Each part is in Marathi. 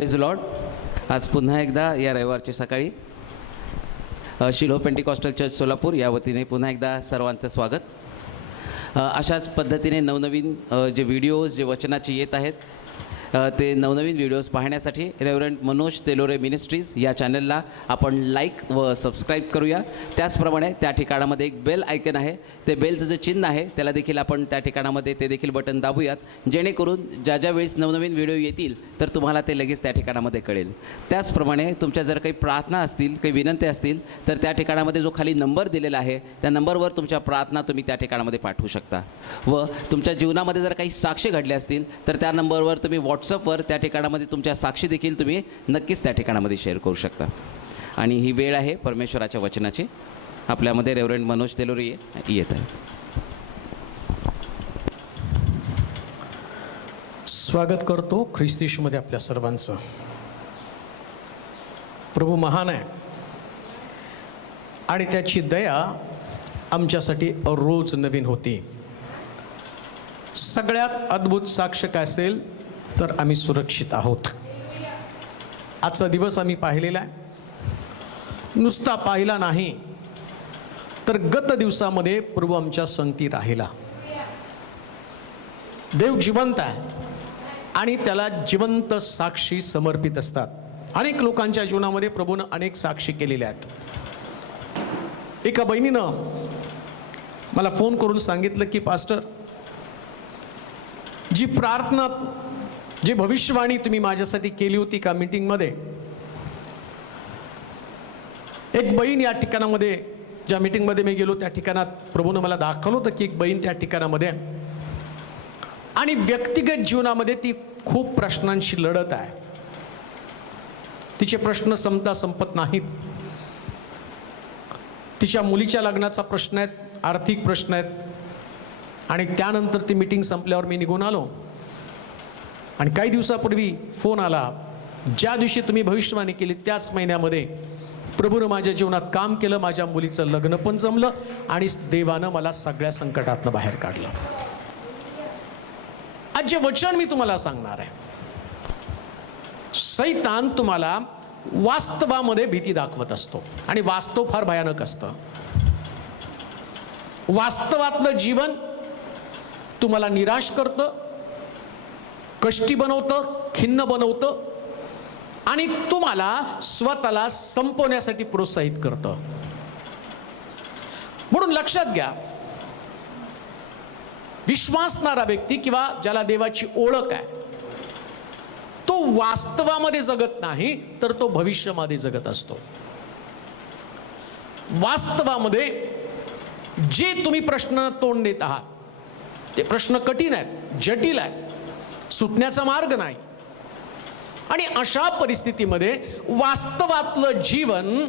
Praise Lord. आज पुन्हा एकदा या रविवारची सकाळी शिलोह पेंटिकॉस्टल चर्च सोलापूर या वतीने पुन्हा एकदा सर्वांचं स्वागत. अशाच पद्धतीने नवनवीन जे व्हिडिओज जे वचनाचे येत आहेत ते नवनवीन व्हिडिओज पाहण्यासाठी रेव्हरंड मनोज तेलोरे मिनिस्ट्रीज या चॅनलला आपण लाईक व सबस्क्राईब करूया. त्याचप्रमाणे त्या ठिकाणामध्ये एक बेल आयकन आहे, ते बेलचं जे चिन्ह आहे त्याला देखील आपण त्या ठिकाणामध्ये ते देखील बटन दाबूयात, जेणेकरून ज्या ज्या वेळेस नवनवीन व्हिडिओ येतील तर तुम्हाला ते लगेच त्या ठिकाणामध्ये कळेल. त्याचप्रमाणे तुमच्या जर काही प्रार्थना असतील, काही विनंती असतील तर त्या ठिकाणामध्ये जो खाली नंबर दिलेला आहे त्या नंबरवर तुमच्या प्रार्थना तुम्ही त्या ठिकाणामध्ये पाठवू शकता. व तुमच्या जीवनामध्ये जर काही साक्षी घडले असतील तर त्या नंबरवर तुम्ही व्हॉट्सअपवर त्या ठिकाणामध्ये तुमच्या साक्षी देखील तुम्ही नक्कीच त्या ठिकाणामध्ये शेअर करू शकता. आणि ही वेळ आहे परमेश्वराच्या वचनाची. आपल्यामध्ये रेव्हरंड मनोज तेलोरे येत आहे. स्वागत करतो ख्रिस्ती येशूमध्ये आपल्या सर्वांचं. प्रभू महान आहे आणि त्याची दया आमच्यासाठी रोज नवीन होती. सगळ्यात अद्भुत साक्ष काय असेल तर आम्ही सुरक्षित आहोत. आजचा दिवस आम्ही पाहिलेला आहे. नुसता पाहिला नाही तर गत दिवसामध्ये प्रभू आमच्या संगती राहिला. देव जिवंत आहे आणि त्याला जिवंत साक्षी समर्पित असतात. अनेक लोकांच्या जीवनामध्ये प्रभूनं अनेक साक्षी केलेल्या आहेत. एका बहिणीनं मला फोन करून सांगितलं की पास्टर, जी प्रार्थना, जी भविष्यवाणी तुम्ही माझ्यासाठी केली होती का मीटिंगमध्ये, एक बहीण या ठिकाणामध्ये, ज्या मीटिंगमध्ये मी गेलो त्या ठिकाणात प्रभूनं मला दाखवलं होतं की एक बहीण त्या ठिकाणामध्ये आणि व्यक्तिगत जीवनामध्ये ती खूप प्रश्नांशी लढत आहे. तिचे प्रश्न संपत नाहीत. तिच्या मुलीच्या लग्नाचा प्रश्न आहे, आर्थिक प्रश्न आहेत. आणि त्यानंतर ती मीटिंग संपल्यावर मी निघून आलो आणि काही दिवसापूर्वी फोन आला, ज्या दिवशी तुम्ही भविष्यवाणी केली त्याच महिन्यामध्ये प्रभूनं माझ्या जीवनात काम केलं, माझ्या मुलीचं लग्न पण जमलं आणि देवानं मला सगळ्या संकटातनं बाहेर काढलं. आज जे वचन मी तुम्हाला सांगणार आहे, सैतान तुम्हाला वास्तवामध्ये भीती दाखवत असतो आणि वास्तव फार भयानक असतं. वास्तवातलं जीवन तुम्हाला निराश करतं, कष्टी बनवतं, खिन्न बनवतं आणि तुम्हाला स्वतःला संपवण्यासाठी प्रोत्साहित करतं. म्हणून लक्षात घ्या, विश्वासणारा व्यक्ती किंवा ज्याला देवाची ओळख आहे तो वास्तवामध्ये जगत नाही तर तो भविष्यामध्ये जगत असतो. वास्तवामध्ये जे तुम्ही प्रश्न तोंड देत आहात ते प्रश्न कठीण आहेत, जटिल आहेत, सुटण्याचा मार्ग नाही. आणि अशा परिस्थितीमध्ये वास्तवातलं जीवन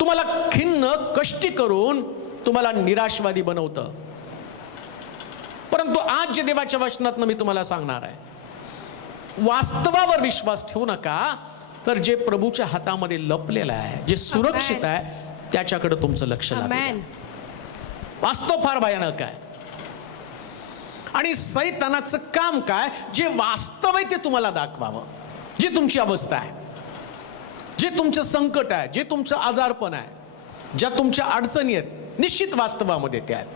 तुम्हाला खिन्न, कष्टी करून तुम्हाला निराशवादी बनवतं. परंतु आज जे देवाच्या वचनातनं मी तुम्हाला सांगणार आहे, वास्तवावर विश्वास ठेवू नका, तर जे प्रभूच्या हातामध्ये लपलेलं आहे, जे सुरक्षित आहे त्याच्याकडे तुमचं लक्ष लागेल. वास्तव फार भयानक आहे आणि सैतानाचं काम काय, जे वास्तव आहे ते तुम्हाला दाखवावं. जे तुमची अवस्था आहे, जे तुमचं संकट आहे, जे तुमचं आजारपण आहे, ज्या तुमच्या अडचणी आहेत, निश्चित वास्तवामध्ये त्या आहेत.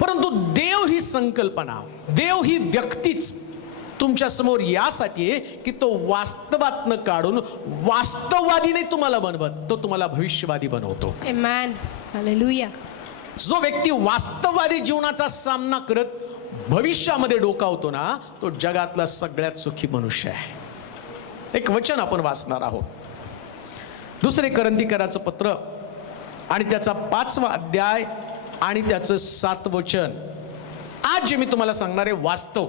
परंतु देव ही संकल्पना, देव ही व्यक्तीच तुमच्या समोर यासाठी आहे की तो वास्तवातनं काढून वास्तववादी नाही तुम्हाला बनवत, तो तुम्हाला भविष्यवादी बनवतो. आमेन. हालेलुया. जो व्यक्ती वास्तववादी जीवनाचा सामना करत भविष्यामध्ये डोकावतो ना, तो जगातला सगळ्यात सुखी मनुष्य आहे. एक वचन आपण वाचणार आहोत, 2 कोरिंथीकराचं पत्र आणि त्याचा 5वा अध्याय आणि त्याचं 7वं वचन. आज जे मी तुम्हाला सांगणार आहे वास्तव.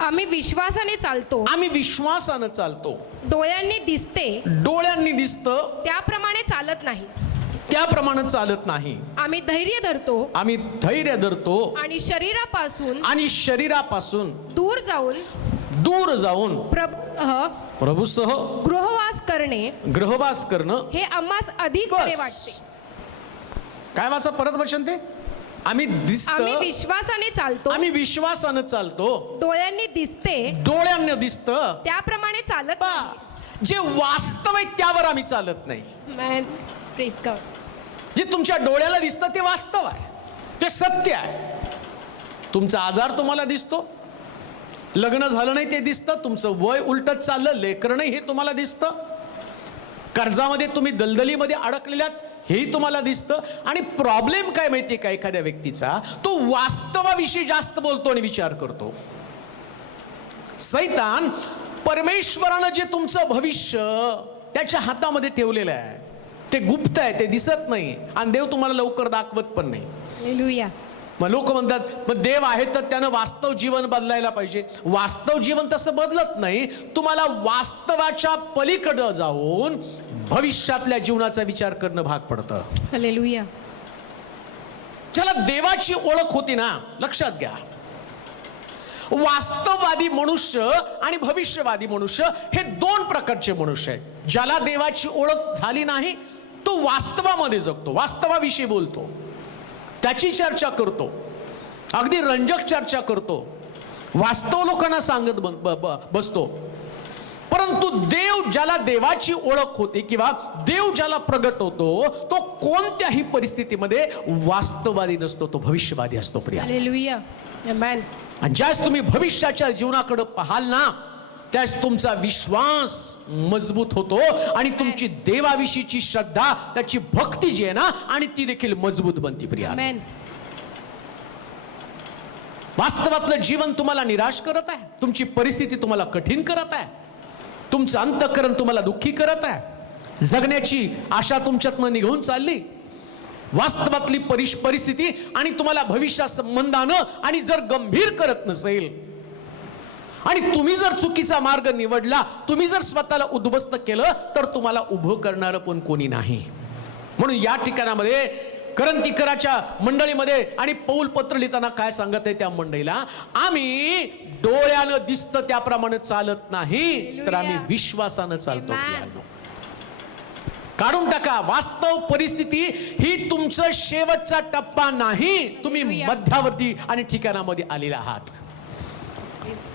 आम्ही विश्वासाने चालतो. आम्ही विश्वासानं चालतो. डोळ्यांनी दिसते, डोळ्यांनी दिसतं त्याप्रमाणे चालत नाही. त्याप्रमाणे चालत नाही. आम्ही धैर्य धरतो. आम्ही धैर्य धरतो आणि शरीरापासून दूर जाऊन प्रभूसह गृहवास करणं हे आम्हास अधिक बरे वाटते. काय वाचा परत वचन ते. आम्ही आम्ही दिसतं, विश्वासाने चालतो आम्ही विश्वासानं चालतो, डोळ्यांनी दिसते डोळ्यांना दिसतं, त्याप्रमाणे चालत बा, जे वास्तव आहे त्यावर आम्ही चालत नाही. नाही. Praise God. जे तुमच्या डोळ्याला दिसतं ते वास्तव आहे, ते सत्य आहे. तुमचा आजार तुम्हाला दिसतो, लग्न झालं नाही ते दिसतं, तुमचं वय उलटत चाललं, लेकरं नाही हे तुम्हाला दिसतं, कर्जामध्ये तुम्ही दलदलीमध्ये अडकलेल्यात हेही तुम्हाला दिसतं. आणि प्रॉब्लेम काय माहितीये का एखाद्या व्यक्तीचा, तो वास्तवाविषयी जास्त बोलतो आणि विचार करतो. सैतान परमेश्वरानं जे तुमचं भविष्य त्याच्या हातामध्ये ठेवलेलं आहे ते गुप्त आहे, ते दिसत नाही आणि देव तुम्हाला लवकर दाखवत पण नाही. हालेलुया. मग लोक म्हणतात मग देव आहे तर त्यानं वास्तव जीवन बदलायला पाहिजे. वास्तव जीवन तसं बदलत नाही. तुम्हाला वास्तवाच्या पलीकडे जाऊन भविष्यातल्या जीवनाचा विचार करणं भाग पडतं. हालेलुया. ज्याला देवाची ओळख होती ना, लक्षात घ्या, वास्तववादी मनुष्य आणि भविष्यवादी मनुष्य हे दोन प्रकारचे मनुष्य आहेत. ज्याला देवाची ओळख झाली नाही तो वास्तवामध्ये जगतो, वास्तवाविषयी बोलतो, त्याची चर्चा करतो, अगदी रंजक चर्चा करतो, वास्तव लोकांना सांगत बसतो. परंतु देव ज्याला देवाची ओळख होते किंवा देव ज्याला प्रगट होतो तो कोणत्याही परिस्थितीमध्ये वास्तववादी नसतो, तो भविष्यवादी असतो. प्रिया, हालेलुया. आमेन. आणि ज्यास तुम्ही भविष्याच्या जीवनाकडे पाहाल ना, त्यास तुमचा विश्वास मजबूत होतो आणि तुमची देवाविषयीची श्रद्धा, त्याची भक्ती जी आहे ना, आणि ती देखील मजबूत बनती. प्रिया, आमेन. वास्तवातलं जीवन तुम्हाला निराश करत आहे, तुमची परिस्थिती तुम्हाला कठीण करत आहे, तुमचं अंतःकरण तुम्हाला दुःखी करत आहे, जगण्याची आशा तुमच्यातनं निघून चालली, वास्तवातली परिस्थिती आणि तुम्हाला भविष्या संबंधानं आणि जर गंभीर करत नसेल आणि तुम्ही जर चुकीचा मार्ग निवडला, तुम्ही जर स्वतःला उद्ध्वस्त केलं तर तुम्हाला उभं करणारं पण कोणी नाही. म्हणून या ठिकाणामध्ये करंतीकराच्या मंडळीमध्ये आणि पौल पत्र लिहिताना काय सांगत आहे त्या मंडळीला, आम्ही डोळ्यानं दिसतं त्याप्रमाणे चालत नाही तर आम्ही विश्वासानं चालतो. काढून टाका, वास्तव परिस्थिती ही तुमचं शेवटचा टप्पा नाही, तुम्ही मध्यावर्ती आणि ठिकाणामध्ये आलेला आहात.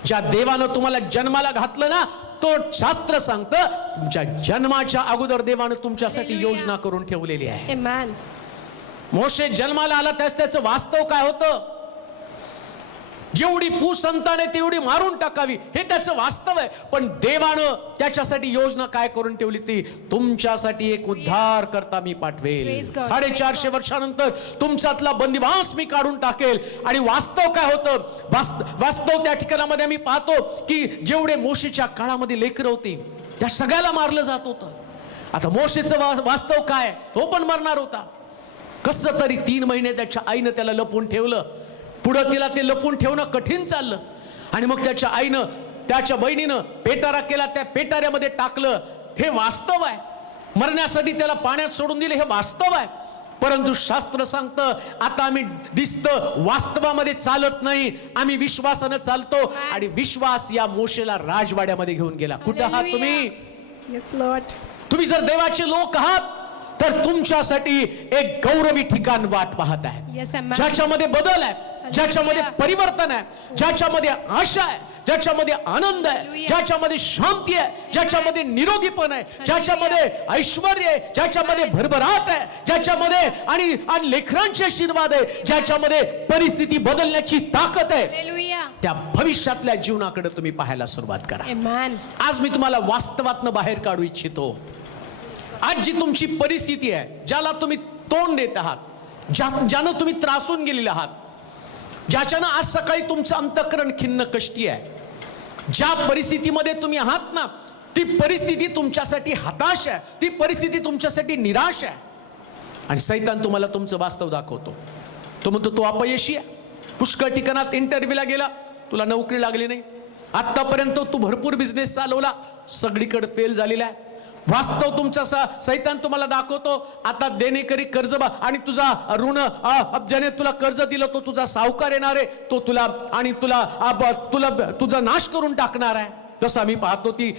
ज्या देवानं तुम्हाला जन्माला घातलं ना, तो शास्त्र सांगतं तुमच्या जन्माच्या अगोदर देवानं तुमच्यासाठी योजना करून ठेवलेली आहे. आमेन. मोशे जन्माला आला त्याचं वास्तव काय होतं, जेवढी संतान आहे तेवढी मारून टाकावी हे त्याचं वास्तव आहे. पण देवानं त्याच्यासाठी योजना काय करून ठेवली, ती तुमच्यासाठी एक उद्धार करता मी पाठवेल, 450 वर्षानंतर तुमच्यातला बंदिवास मी काढून टाकेल. आणि वास्तव काय होतं, वास्तव त्या ठिकाणामध्ये आम्ही पाहतो की जेवढे मोशेच्या काळामध्ये लेकरं होती त्या सगळ्याला मारलं जात होतं. आता मोशेचं वास्तव काय, तो पण मरणार होता. कसं तरी 3 महिने त्याच्या आईनं त्याला लपवून ठेवलं. पुढं तिला ते लपून ठेवणं कठीण चाललं आणि मग त्याच्या आईनं त्याच्या बहिणीनं पेटारा केला, त्या पेटाऱ्यामध्ये टाकलं. हे वास्तव आहे. मरण्यासाठी त्याला पाण्यात सोडून दिले, हे वास्तव आहे. परंतु शास्त्र सांगतं आता आम्ही दिसतं वास्तवामध्ये चालत नाही, आम्ही विश्वासानं चालतो. आणि विश्वास या मोशेला राजवाड्यामध्ये घेऊन गेला. कुठं आहात तुम्ही? Yes Lord. तुम्ही जर देवाचे लोक आहात तर तुमच्यासाठी एक गौरवी ठिकाण वाट पाहत आहे, Yes, amen. ज्याच्यामध्ये बदल आहे, ज्याच्यामध्ये परिवर्तन आहे, ज्याच्यामध्ये आशा आहे, ज्याच्यामध्ये आनंद आहे, Hallelujah. ज्याच्यामध्ये शांती आहे, ज्याच्यामध्ये निरोगीपण आहे, ज्याच्यामध्ये ऐश्वर्य आहे, ज्याच्यामध्ये भरभराट आहे, ज्याच्यामध्ये आणि लेकरांचे आशीर्वाद आहे, ज्याच्यामध्ये परिस्थिती बदलण्याची ताकद आहे. हालेलुया. त्या भविष्यातल्या जीवनाकडे तुम्ही पाहायला सुरुवात करा. आमेन. आज मी तुम्हाला वास्तवातनं बाहेर काढू इच्छितो. आज जी तुमची परिस्थिती आहे, ज्याला तुम्ही तोंड देत आहात, ज्यानं तुम्ही त्रासून गेलेले आहात, ज्याच्यानं आज सकाळी तुमचं अंतःकरण खिन्न कष्टी आहे, ज्या परिस्थितीमध्ये तुम्ही आहात ना, ती परिस्थिती तुमच्यासाठी हताश आहे, ती परिस्थिती तुमच्यासाठी निराश आहे. आणि सैतान तुम्हाला तुमचं वास्तव दाखवतो. तो म्हणतो तो अपयशी आहे, पुष्कळ ठिकाणात इंटरव्ह्यूला गेला, तुला नोकरी लागली नाही, आतापर्यंत तू भरपूर बिझनेस चालवला, सगळीकडे फेल झालेला आहे. वास्तव तुमचा सैतान तुम्हाला दाखवतो, आता देणेकरी कर्ज आणि तुझा ऋण ज्याने तुला कर्ज दिलं तो तुझा सावकार येणार आहे, तो तुला तुझा नाश करून टाकणार आहे. तसं आम्ही पाहतो ती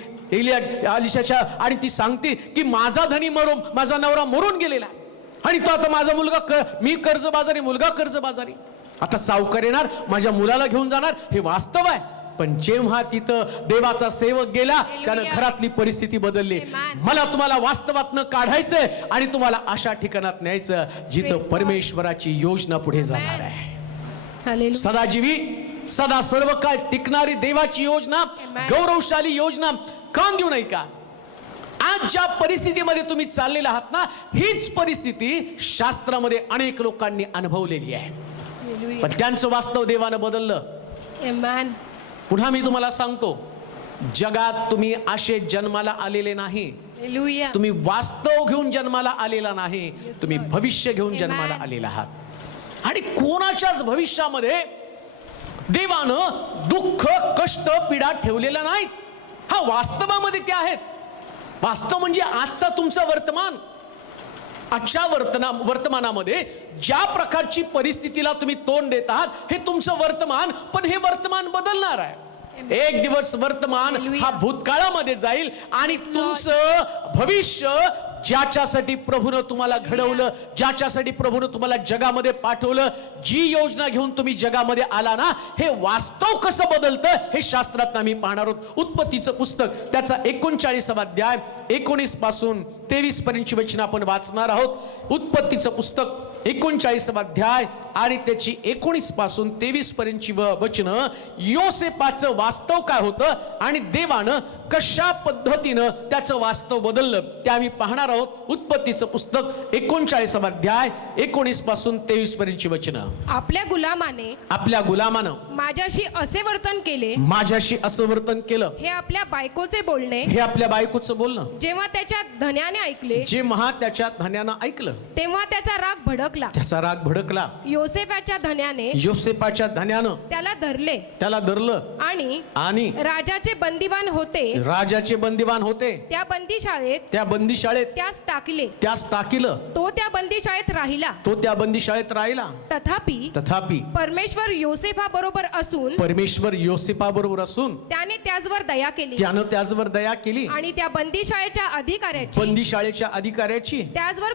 अलिशाच्या आणि ती सांगते की माझा धनी माझा नवरा मरून गेलेला आहे, आणि तो आता माझा मुलगा मी कर्जबाजारी, मुलगा कर्जबाजारी, आता सावकार येणार माझ्या मुलाला घेऊन जाणार, हे वास्तव आहे. पण जेव्हा तिथं देवाचा सेवक गेला त्यानं घरातली परिस्थिती बदलली. मला तुम्हाला वास्तवात न काढायचंय आणि तुम्हाला अशा ठिकाणात न्यायचं जिथं परमेश्वराची योजना पुढे जाणार आहे. Hallelujah. सदाजीवी, सदा सर्व काळ टिकणारी देवाची योजना, गौरवशाली योजना का देऊ नाही का? आज ज्या परिस्थितीमध्ये तुम्ही चाललेला आहात ना, हीच परिस्थिती शास्त्रामध्ये अनेक लोकांनी अनुभवलेली आहे. Hallelujah. पण त्यांचं वास्तव देवानं बदललं. Amen. पुन्हा मी तुम्हाला सांगतो, जगात तुम्ही असे जन्माला आलेले नाही. Hallelujah. तुम्ही वास्तव घेऊन जन्माला आलेला नाही, तुम्ही भविष्य घेऊन जन्माला आलेला आहात. आणि कोणाच्याच भविष्यामध्ये देवानं दुःख, कष्ट, पीडा ठेवलेला नाही. हा वास्तवामध्ये ते आहेत. वास्तव म्हणजे आजचा तुमचा वर्तमान. आजच्या वर्तमानामध्ये ज्या प्रकारची परिस्थितीला तुम्ही तोंड देत आहात हे तुमचं वर्तमान, पण हे वर्तमान बदलणार आहे. एक दिवस वर्तमान हा भूतकाळामध्ये जाईल आणि तुमचं भविष्य, ज्याच्यासाठी प्रभूनं तुम्हाला घडवलं, ज्याच्यासाठी प्रभूनं तुम्हाला जगामध्ये पाठवलं, जी योजना घेऊन तुम्ही जगामध्ये आला ना, हे वास्तव कसं बदलतं हे शास्त्रात आम्ही पाहणार आहोत. उत्पत्तीचं पुस्तक त्याचा 39वा अध्याय 19 पासून 23 पर्यंतची वचनं आपण वाचणार आहोत. उत्पत्तीचं पुस्तक 39वा अध्याय आणि त्याची 19 पासून 23 पर्यंतची वचनं, योसेपाचं वास्तव काय होतं आणि देवानं कशा पद्धतीनं त्याचं वास्तव बदललं ते आम्ही पाहणार आहोत. उत्पत्तीचं पुस्तक 39वा अध्याय 19 पासून 23 पर्यंतची वचनं. आपल्या गुलामानं माझ्याशी असे वर्तन केले, माझ्याशी असं वर्तन केलं. हे आपल्या बायकोचे बोलणे हे आपल्या बायकोचं बोलणं जेव्हा त्याच्या धन्याने ऐकले, जेव्हा त्याच्या धन्यानं ऐकलं तेव्हा त्याचा राग भडकला. त्याचा राग भडकला. योसेफाच्या धन्याने योसेपाच्या धन्यानं त्याला धरलं आणि राजाचे बंदिवान होते, राजाचे बंदिवान होते, त्या बंदीशाळेत त्यास टाकिलं. तो त्या बंदीशाळेत राहिला. तथापि परमेश्वर योसेफा बरोबर असून त्याने त्याचवर दया केली आणि त्या बंदीशाळेच्या अधिकाऱ्याची त्याचवर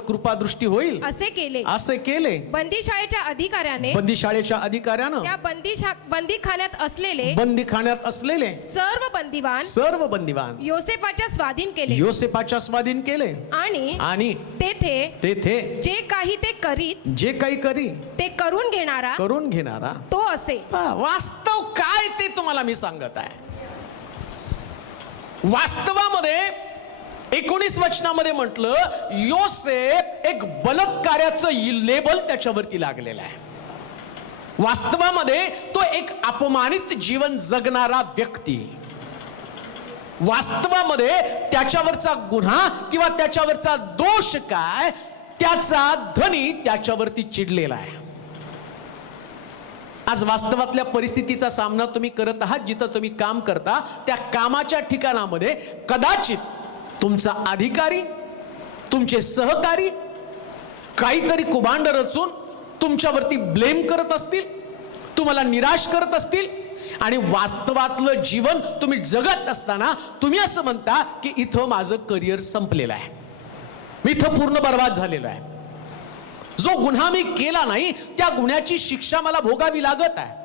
कृपादृष्टी होईल असे केले. बंदीशाळेच्या अधिकाऱ्यानं त्या बंदीखान्यात असलेले सर्व बंदिवान योसेफाच्या स्वाधीन केले आणि तेथे जे काही करी ते करून घेणारा तो असे. वास्तव काय ते तुम्हाला मी सांगत आहे. वास्तवामध्ये 19 वचनामध्ये म्हटलं, योसेफ एक बलात्काराचं लेबल त्याच्यावरती लागलेलं आहे. वास्तवामध्ये तो एक अपमानित जीवन जगणारा व्यक्ती. वास्तवामध्ये त्याच्यावरचा गुन्हा किंवा त्याच्यावरचा दोष काय, त्याचा धनी त्याच्यावरती चिडलेला आहे. आज वास्तवातल्या परिस्थितीचा सामना तुम्ही करत आहात. जिथं तुम्ही काम करता त्या कामाच्या ठिकाणामध्ये कदाचित तुमचा अधिकारी, तुमचे सहकारी काहीतरी कुभांड रचून तुमच्यावरती ब्लेम करत असतील, तुम्हाला निराश करत असतील आणि वास्तवातलं जीवन तुम्ही जगत असताना तुम्ही असं म्हणता की इथं माझं करिअर संपलेलं आहे, मी इथं पूर्ण बर्बाद झालेलो आहे. जो गुन्हा मी केला नाही त्या गुन्ह्याची शिक्षा मला भोगावी लागत आहे.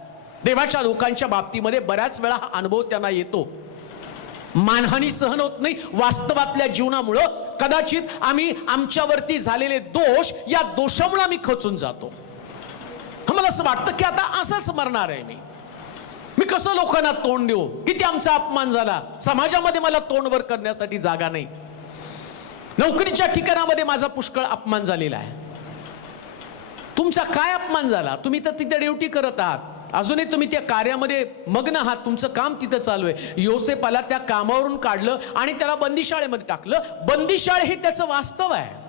देवाच्या लोकांच्या बाबतीमध्ये बऱ्याच वेळा हा अनुभव त्यांना येतो. मानहानी सहन होत नाही वास्तवातल्या जीवनामुळं. कदाचित आम्ही आमच्यावरती झालेले दोष, या दोषामुळे आम्ही खचून जातो. आम्हाला असं वाटतं की आता असंच मरणार आहे मी कसं लोकांना तोंड देऊ, किती आमचा अपमान झाला, समाजामध्ये मला तोंडवर करण्यासाठी जागा नाही, नोकरीच्या ठिकाणामध्ये माझा पुष्कळ अपमान झालेला आहे. तुमचा काय अपमान झाला? तुम्ही तर तिथे ड्युटी करत आहात, अजूनही तुम्ही त्या कार्यामध्ये मग्न आहात, तुमचं काम तिथं चालू आहे. योसेफाला त्या कामावरून काढलं आणि त्याला बंदीशाळेमध्ये टाकलं. बंदीशाळे हे त्याचं वास्तव आहे.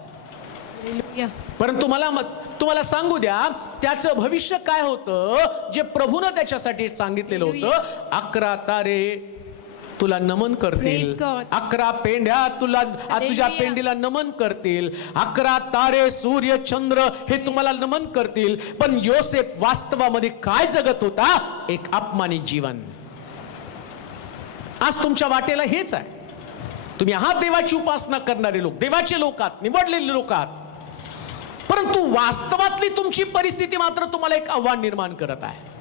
परंतु तुम्हाला सांगू द्या, त्याचं भविष्य काय होतं जे प्रभूनं त्याच्यासाठी सांगितलेलं होतं. 11 तारे तुला नमन करतील, 11 पेंड्या तुझ्या पेंडीला नमन करतील, 11 तारे सूर्य चंद्र हे तुम्हाला नमन करतील. पण योसेफ वास्तवामध्ये काय जगत होता? एक अपमानित जीवन. आज तुमच्या वाटेला हेच आहे. तुम्ही आहात देवाची उपासना करणारे लोक, देवाचे लोक आहात, निवडलेले लोक आहात, परंतु वास्तवातली तुमची परिस्थिती मात्र तुम्हाला एक आव्हान निर्माण करत आहे.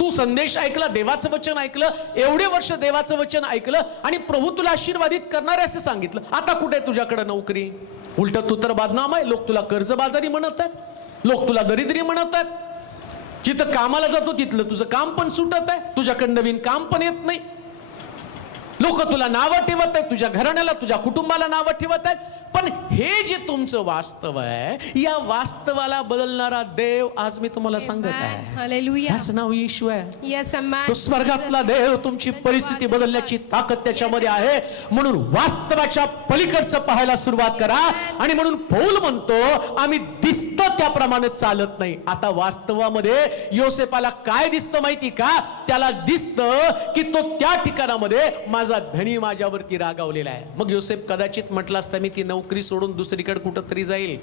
तू संदेश ऐकला, देवाचं वचन ऐकलं, एवढे वर्ष देवाचं वचन ऐकलं आणि प्रभू तुला आशीर्वादित करणार आहे असं सांगितलं. आता कुठे तुझ्याकडे नोकरी? उलट तू तर बदनाम आहे. लोक तुला कर्जबाजारी म्हणत आहेत, लोक तुला दरिद्री म्हणत आहेत. जिथं कामाला जातो तिथलं तुझं काम पण सुटत आहे, तुझ्याकडे नवीन काम पण येत नाही. लोक तुला नावं ठेवत आहेत, तुझ्या घराण्याला, तुझ्या कुटुंबाला नावं ठेवत आहेत. पण हे जे तुमचं वास्तव आहे, या वास्तवाला बदलणारा देव आज मी तुम्हाला सांगत आहे. हालेलुया. त्याचं नाव येशू आहे. Yes, amen. तो स्वर्गातला देव तुमची परिस्थिती बदलण्याची ताकद त्याच्यामध्ये आहे. म्हणून वास्तवाच्या पलीकडचं पाहायला सुरुवात करा. आणि म्हणून पौल म्हणतो आम्ही दिसतं त्याप्रमाणे चालत नाही. आता वास्तवामध्ये योसेफाला काय दिसतं माहिती का? त्याला दिसतं की तो त्या ठिकाणामध्ये माझा धनी माझ्यावरती रागावलेला आहे. मग योसेफ कदाचित म्हटलं असतं मी ती नोकरी सोडून दुसरीकडे कुठंतरी जाईल.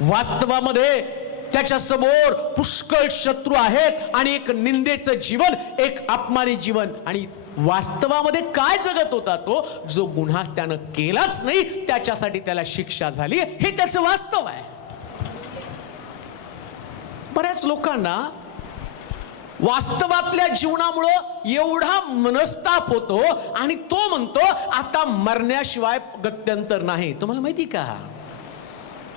वास्तवामध्ये त्याच्या समोर पुष्कळ शत्रू आहेत आणि एक निंदेचं जीवन, एक अपमानित जीवन. आणि वास्तवामध्ये काय जगत होता तो? जो गुन्हा त्यानं केलाच नाही त्याच्यासाठी त्याला शिक्षा झाली, हे त्याचं वास्तव आहे. बऱ्याच लोकांना वास्तवातल्या जीवनामुळं एवढा मनस्ताप होतो आणि तो म्हणतो आता मरण्याशिवाय गत्यंतर नाही. तुम्हाला माहिती का,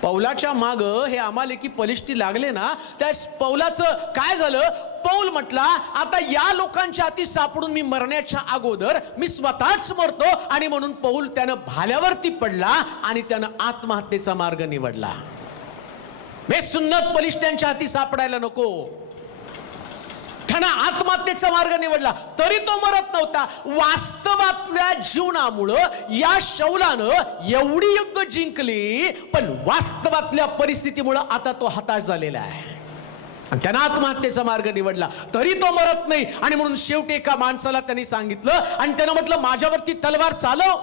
पौलाच्या माग हे अमालेकी पलिष्टी लागले ना, त्या पौलाचं काय झालं? पौल म्हटला आता या लोकांच्या हाती सापडून मी मरण्याच्या अगोदर मी स्वतःच मरतो. आणि म्हणून पौल त्यानं भाल्यावरती पडला आणि त्यानं आत्महत्येचा मार्ग निवडला. मी सुन्नत पलिष्ट्यांच्या हाती सापडायला नको, त्यानं आत्महत्येचा मार्ग निवडला. तरी तो मरत नव्हता. वास्तवातल्या जीवनामुळं या शौलानं एवढी युद्ध जिंकली, पण वास्तवातल्या परिस्थितीमुळं आता तो हताश झालेला आहे आणि त्यानं आत्महत्येचा मार्ग निवडला. तरी तो मरत नाही. आणि म्हणून शेवटी एका माणसाला त्यांनी सांगितलं आणि त्यानं म्हटलं माझ्यावरती तलवार चालव.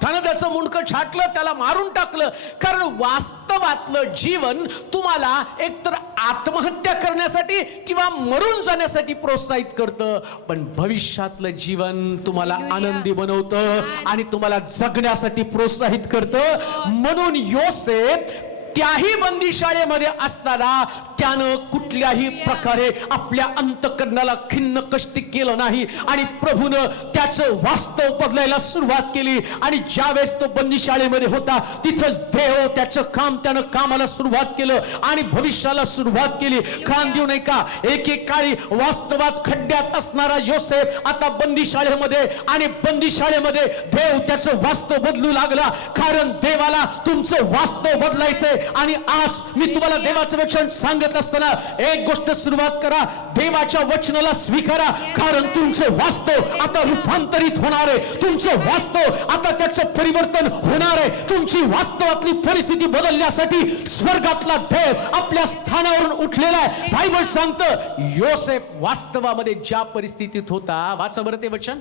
त्यानं त्याचं मुंडकं छाटलं, त्याला मारून टाकलं. कारण वास्तवातलं जीवन तुम्हाला एकतर आत्महत्या करण्यासाठी किंवा मरून जाण्यासाठी प्रोत्साहित करतं, पण भविष्यातलं जीवन तुम्हाला आनंदी बनवतं आणि तुम्हाला जगण्यासाठी प्रोत्साहित करतं. म्हणून योसेफ त्याही बंदीशाळेमध्ये असताना त्यानं कुठल्याही प्रकारे आपल्या अंतकरणाला खिन्न कष्ट केलं नाही आणि प्रभूनं त्याचं वास्तव बदलायला सुरुवात केली. आणि ज्यावेळेस तो बंदीशाळेमध्ये होता तिथंच देव त्याचं काम त्यानं कामाला सुरुवात केलं आणि भविष्याला सुरुवात केली. खान देऊ नये का, एकेकाळी वास्तवात खड्ड्यात असणारा योसेफ आता बंदीशाळेमध्ये, आणि बंदीशाळेमध्ये देव त्याचं वास्तव बदलू लागला. कारण देवाला तुमचं वास्तव बदलायचंय. आणि आज मी तुम्हाला देवाचं वचन सांगत असताना एक गोष्ट सुरुवात करा, देवाच्या वचनाला स्वीकारा. कारण तुमचं वास्तव आता रूपांतरित होणार आहे. तुमचं वास्तव आता त्याचं परिवर्तन होणार आहे. तुमची वास्तवातली परिस्थिती बदलण्यासाठी स्वर्गातला देव आपल्या स्थानावरून उठलेला आहे. बायबल सांगतं योसेफ वास्तवामध्ये ज्या परिस्थितीत होता, वाचा बरं ते वचन.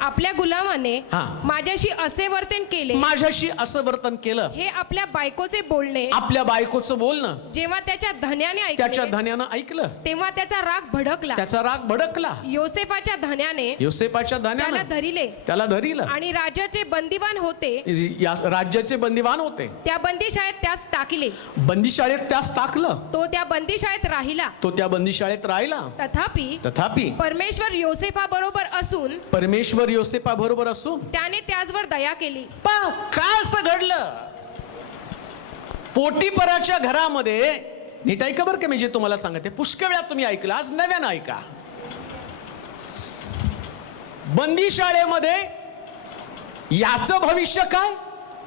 आपल्या गुलामाने हा. माझ्याशी असे वर्तन केले, माझ्याशी असं वर्तन केलं. हे आपल्या बायकोचे बोलणे, आपल्या बायकोचं बोलणं जेव्हा त्याच्या धन्याने त्याच्या ऐकले धन्यानं ऐकलं, तेव्हा त्याचा राग भडकला. त्याचा राग भडकला. योसेफाच्या धन्याने योसेफाच्या त्याला धन्यानं धरिले त्याला धरिलं. आणि राजाचे बंदिवान होते, या राज्याचे बंदिवान होते. त्या बंदीशाळेत त्यास टाकले. बंदीशाळेत त्यास टाकलं. तो त्या बंदीशाळेत राहिला. तो त्या बंदीशाळेत राहिला. तथापि परमेश्वर योसेफा बरोबर असून परमेश्वर योसेफा बरोबर असून त्याने त्याचवर दया केली. पण काय असं घडलं? पोटीपराच्या घरामध्ये, नीट ऐका बरं का, मी जे तुम्हाला सांगते पुष्कळ वेळा तुम्ही ऐकलं, आज नव्यानं ऐका. बंदीशाळेमध्ये याचं भविष्य काय?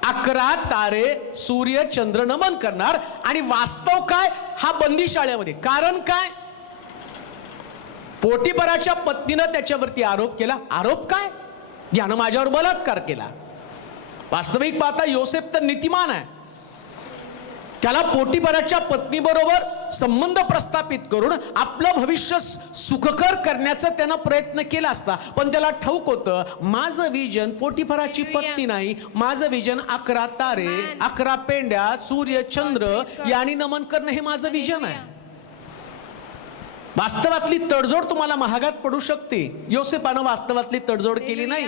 11 तारे सूर्य चंद्र नमन करणार. आणि वास्तव काय? हा बंदीशाळेमध्ये. कारण काय? पोटीपराच्या पत्नीनं त्याच्यावरती आरोप केला. आरोप काय? यानं माझ्यावर बलात्कार केला. वास्तविक पाहता योसेफ तर नीतिमान आहे. त्याला पोटीपराच्या पत्नीबरोबर संबंध प्रस्थापित करून आपलं भविष्य सुखकर करण्याचा त्यानं प्रयत्न केला असता. पण त्याला ठाऊक होतं माझं विजन पोटीपराची पत्नी नाही, माझं विजन 11 तारे, 11 पेंड्या, सूर्य चंद्र यांनी नमन करणं हे माझं विजन आहे. वास्तवातली तडजोड तुम्हाला महागात पडू शकते. योसेफानं वास्तवातली तडजोड केली नाही.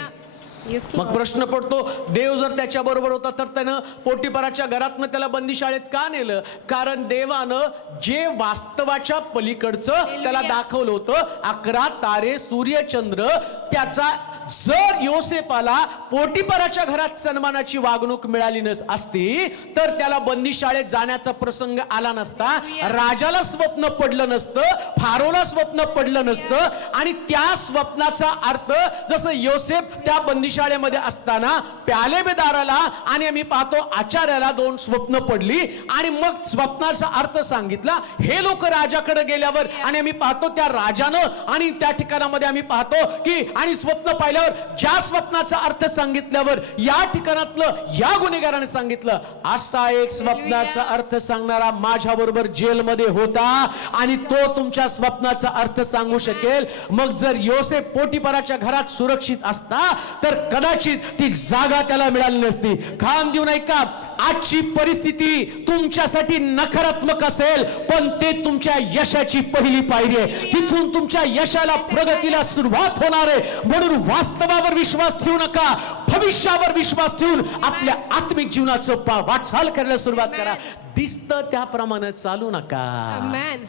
Yes, मग Lord. प्रश्न पडतो, देव जर त्याच्या बरोबर होता तर त्यानं पोटीपराच्या घरातनं त्याला बंदीशाळेत का नेलं? कारण देवानं जे वास्तवाच्या पलीकडचं त्याला दाखवलं होतं, 11 तारे, सूर्य, चंद्र, त्याचा जर योसेफाला पोटीपराच्या घरात सन्मानाची वागणूक मिळाली असती तर त्याला बंदीशाळेत जाण्याचा प्रसंग आला नसता, राजाला स्वप्न पडलं नसतं, फारोला स्वप्न पडलं नसतं. आणि त्या स्वप्नाचा अर्थ, जसं योसेफ त्या बंदीशाळेमध्ये असताना प्यालेबेदाराला आणि आम्ही पाहतो आचार्याला 2 स्वप्न पडली आणि मग स्वप्नाचा अर्थ सांगितला. हे लोक राजाकडे गेल्यावर आणि आम्ही पाहतो त्या राजानं आणि त्या ठिकाणामध्ये आम्ही पाहतो की आणि स्वप्न पाहिल्यावर ज्या स्वप्नाचा अर्थ सांगितल्यावर या ठिकाणातलं या गुन्हेगाराने सांगितलं, असा एक स्वप्नाचा अर्थ सांगणारा माझ्या बरोबर जेलमध्ये होता आणि तो तुमच्या स्वप्नाचा अर्थ सांगू शकेल. मग जर योसेफ पोटीपराच्या घरात सुरक्षित असता तर कदाचित ती जागा त्याला मिळाली नसती. खान देऊ नाही का, आजची परिस्थिती तुमच्यासाठी नकारात्मक असेल पण ते तुमच्या यशाची पहिली पायरी आहे. तिथून तुमच्या यशाला, प्रगतीला सुरुवात होणार आहे. म्हणून वास्तवावर विश्वास ठेवू नका, भविष्यावर विश्वास ठेवून आपल्या आत्मिक जीवनाचं वाटचाल करायला सुरुवात करा. दिसतं त्याप्रमाणे चालू नका. Amen.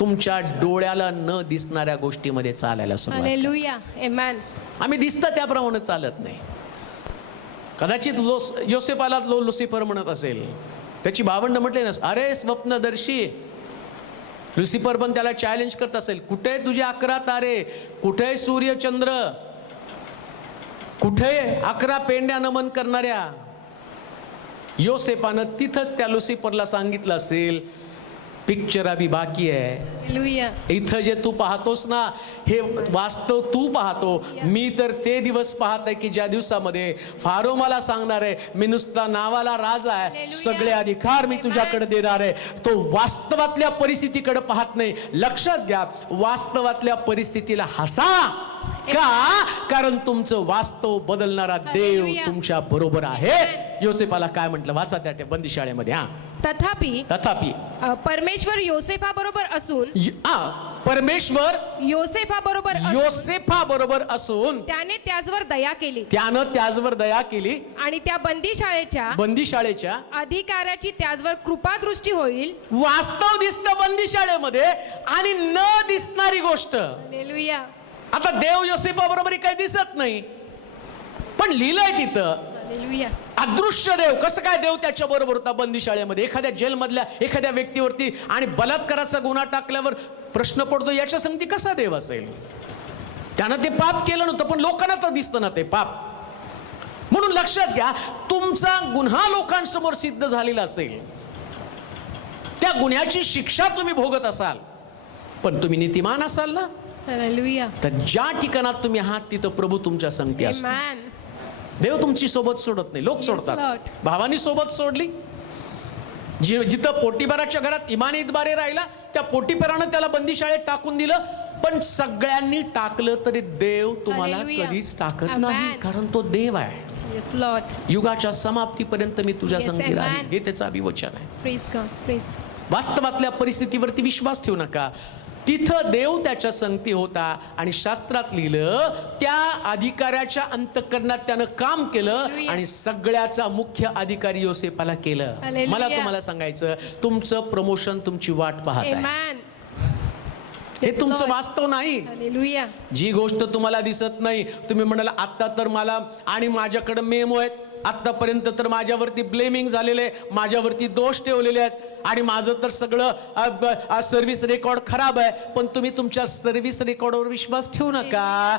तुमच्या डोळ्याला न दिसणाऱ्या गोष्टीमध्ये चालायला सुरुवात करा. Hallelujah. Amen. आम्ही दिसतं त्याप्रमाणे चालत नाही. कदाचित योसेफाला लुसिफर म्हणत असेल, त्याची भावंड म्हटले ना, अरे स्वप्नदर्शी. लुसिफर पण त्याला चॅलेंज करत असेल, कुठे तुझे 11 तारे, कुठे सूर्य चंद्र, कुठे 11 पेंड्या नमन करणाऱ्या? योसेफानं तिथंच त्या लुसिफरला सांगितलं असेल, पिक्चर अभी बाकी आहे. Hallelujah. इथं जे तू पाहतोस ना, हे वास्तव तू पाहतो. मी तर ते दिवस पाहत आहे की ज्या दिवसामध्ये फारो मला सांगणार आहे, मी नुसता नावाला राजा आहे, Hallelujah. सगळे अधिकार मी तुझ्याकडे देणार आहे. तो वास्तवातल्या परिस्थितीकडे पाहत नाही. लक्षात घ्या, वास्तवातल्या परिस्थितीला हसा का? कारण तुमचं वास्तव बदलणारा देव Hallelujah. तुमच्या बरोबर आहे. योसेफाला काय म्हटलं, वाचा त्या बंदीशाळेमध्ये. तथापि परमेश्वर योसेफा बरोबर असून परमेश्वर योसेफा बरोबर असून त्याने त्याचवर दया केली त्यानं त्याचवर दया केली आणि त्या बंदीशाळेच्या अधिकाऱ्याची त्याचवर कृपादृष्टी होईल. वास्तव दिसतं बंदीशाळेमध्ये आणि न दिसणारी गोष्ट. Hallelujah. आता देव योसेफा बरोबर काही दिसत नाही, पण लिहिलंय तिथं Hallelujah. अदृश्य देव. कसं काय देव त्याच्या बरोबर होता बंदीशाळेमध्ये? एखाद्या जेलमधल्या एखाद्या व्यक्तीवरती आणि बलात्काराचा गुन्हा टाकल्यावर प्रश्न पडतो, याच्या संगती कसा देव असेल? त्यानं ते पाप केलं नव्हतं पण लोकांना तर दिसतं ना ते पाप. म्हणून लक्षात घ्या, तुमचा गुन्हा लोकांसमोर सिद्ध झालेला असेल, त्या गुन्ह्याची शिक्षा तुम्ही भोगत असाल, पण तुम्ही नीतिमान असाल ना, Hallelujah. तर ज्या ठिकाणात तुम्ही आहात तिथं प्रभू तुमच्या संगती असतो. Amen. देव तुमची सोबत सोडत नाही, लोक Yes, सोडतात. Lord. भावानी सोबत सोडली. जिथं पोटीपराच्या घरात इमानी इतबारे राहिला, त्या पोटीपरानं त्याला बंदीशाळेत टाकून दिलं. पण सगळ्यांनी टाकलं तरी देव तुम्हाला Hallelujah. कधीच टाकत Amen. नाही, कारण तो देव आहे. Yes, Lord. युगाच्या समाप्तीपर्यंत मी तुझ्या Yes, संगती amen. राहीन, हे त्याचं अभिवचन आहे. Praise God. Praise. वास्तवातल्या परिस्थितीवरती विश्वास ठेवू नका. तिथं देव त्याच्या संगती होता आणि शास्त्रात लिहिलं, त्या अधिकाऱ्याच्या अंतःकरणात त्यानं काम केलं Hallelujah. आणि सगळ्याचा मुख्य अधिकारी योसेफाला केलं. Hallelujah. मला तुम्हाला सांगायचं, तुमचं प्रमोशन तुमची वाट पाहत आहे. Amen. हे Yes, तुमचं Lord. वास्तव नाही. Hallelujah. जी गोष्ट तुम्हाला दिसत नाही, तुम्ही म्हणाला आता तर मला आणि माझ्याकडे मेमो आहेत, आतापर्यंत तर माझ्यावरती ब्लेमिंग झालेले आहे, माझ्यावरती दोष ठेवलेले आहेत आणि माझं तर सगळं सर्व्हिस रेकॉर्ड खराब आहे. पण तुम्ही तुमच्या सर्व्हिस रेकॉर्डवर विश्वास ठेवू नका.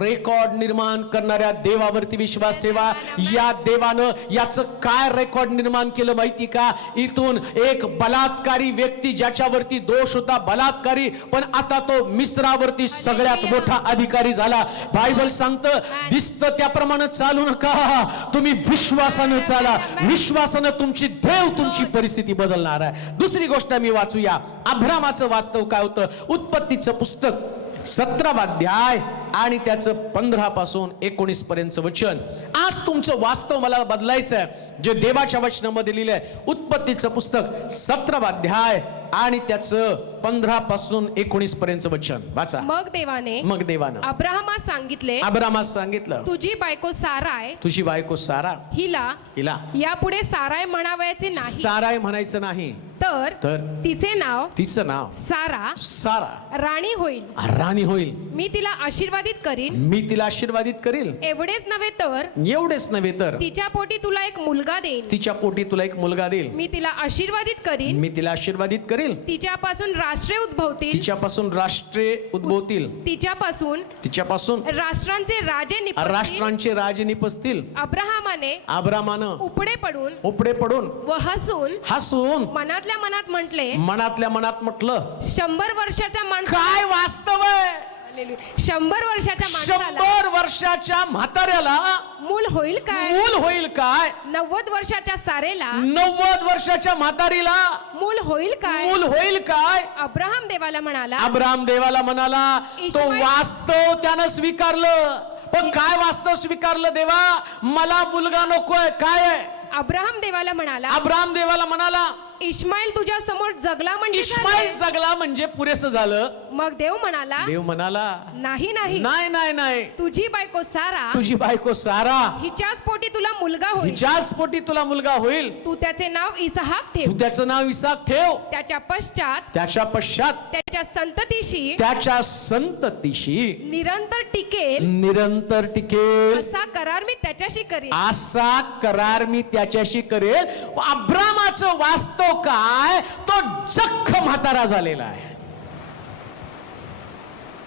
रेकॉर्ड निर्माण करणाऱ्या देवावरती विश्वास ठेवा. या देवानं याचं काय रेकॉर्ड निर्माण केलं माहिती का? इथून एक बलात्कारी व्यक्ती ज्याच्यावरती दोष होता, बलात्कारी, पण आता तो मिस्रावरती सगळ्यात मोठा अधिकारी झाला. बायबल सांगतं, दिसतं त्याप्रमाणे चालू नका, तुम्ही विश्वासानं चाला. विश्वासानं तुमची देव तुमची परिस्थिती बदलणार आहे. दुसरी गोष्ट मी वाचूया, अब्रामाचं वास्तव काय होतं. उत्पत्तीचं पुस्तक 17 अध्याय आणि त्याचं 15 पासून 19 पर्यंतचं वचन. आज तुमचं वास्तव मला बदलायचं आहे, जे देवाच्या वचनामध्ये लिहिलंय. उत्पत्तीचं पुस्तक 17 अध्याय आणि त्याचं 15 पासून 19 पर्यंत वचन वाचा. मग देवाने मग देवानं अब्राहमास सांगितले, अब्रामास सांगितलं, तुझी बायको साराय तुझी बायको सारा हिला यापुढे साराय म्हणावयाचे नाही, साराय म्हणायचं नाही, तर तिचे नाव तिचं नाव सारा राणी होईल. राणी होईल. मी तिला आशीर्वादित करीन. मी तिला आशीर्वादित करील. एवढेच नव्हे तर तिच्या पोटी तुला एक मुलगा देईन. तिच्या पोटी तुला एक मुलगा देईल. मी तिला आशीर्वादित करीन. मी तिला आशीर्वादित करील. तिच्यापासून राष्ट्रे उद्भवतील. तिच्यापासून राष्ट्रे उद्भवतील. तिच्यापासून राष्ट्रांचे राजे निपजतील. राष्ट्रांचे राजे निपजतील. अब्रामानं उपडे पडून व हसून मनातल्या मनात म्हटलं, 100 वर्षाच्या काय वास्तव आहे. 100 वर्षाच्या म्हाताऱ्याला मूल होईल काय. 90 वर्षाच्या सारेला 90 वर्षाच्या म्हातारीला मूल होईल काय. अब्राहम देवाला म्हणाला, तो वास्तव त्यानं स्वीकारलं. पण काय वास्तव स्वीकारलं देवा. मला मुलगा नकोय. काय आहे. अब्राहम देवाला म्हणाला, इस्माईल तुझ्या समोर जगला म्हणजे पुरेसं झालं. मग देव म्हणाला, नाही, तुझी बायको सारा हिच्याच पोटी तुला मुलगा होईल. तू त्याचे नाव इसाहाक ठेव. त्याच्या पश्चात त्याच्या संततीशी निरंतर टिकेल. असा करार मी त्याच्याशी करेल. अब्रामाचं वास्तव काय. तो जख्ख म्हातारा झालेला आहे.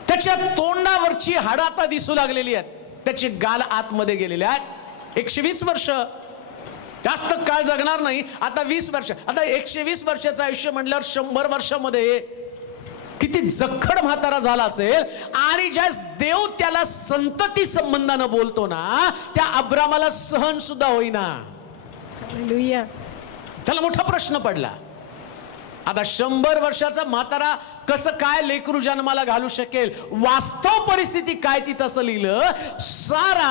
त्याच्या तोंडावरची हाडं आता दिसू लागलेली आहेत. त्याचे गाल आतमध्ये गेलेले आहेत. 120 वर्ष जास्त काळ जगणार नाही. आता 20 वर्ष. आता 120 वर्षाचं आयुष्य म्हटल्यावर 100 वर्षामध्ये किती जखड म्हातारा झाला असेल. आणि ज्या देव त्याला संतती संबंधानं बोलतो ना, त्या अब्रामाला सहन सुद्धा होईना. त्याला मोठा प्रश्न पडला. आता 100 वर्षाचा म्हातारा कसं काय लेकरू जन्माला घालू शकेल. वास्तव परिस्थिती काय ती तसं लिहिलं. सारा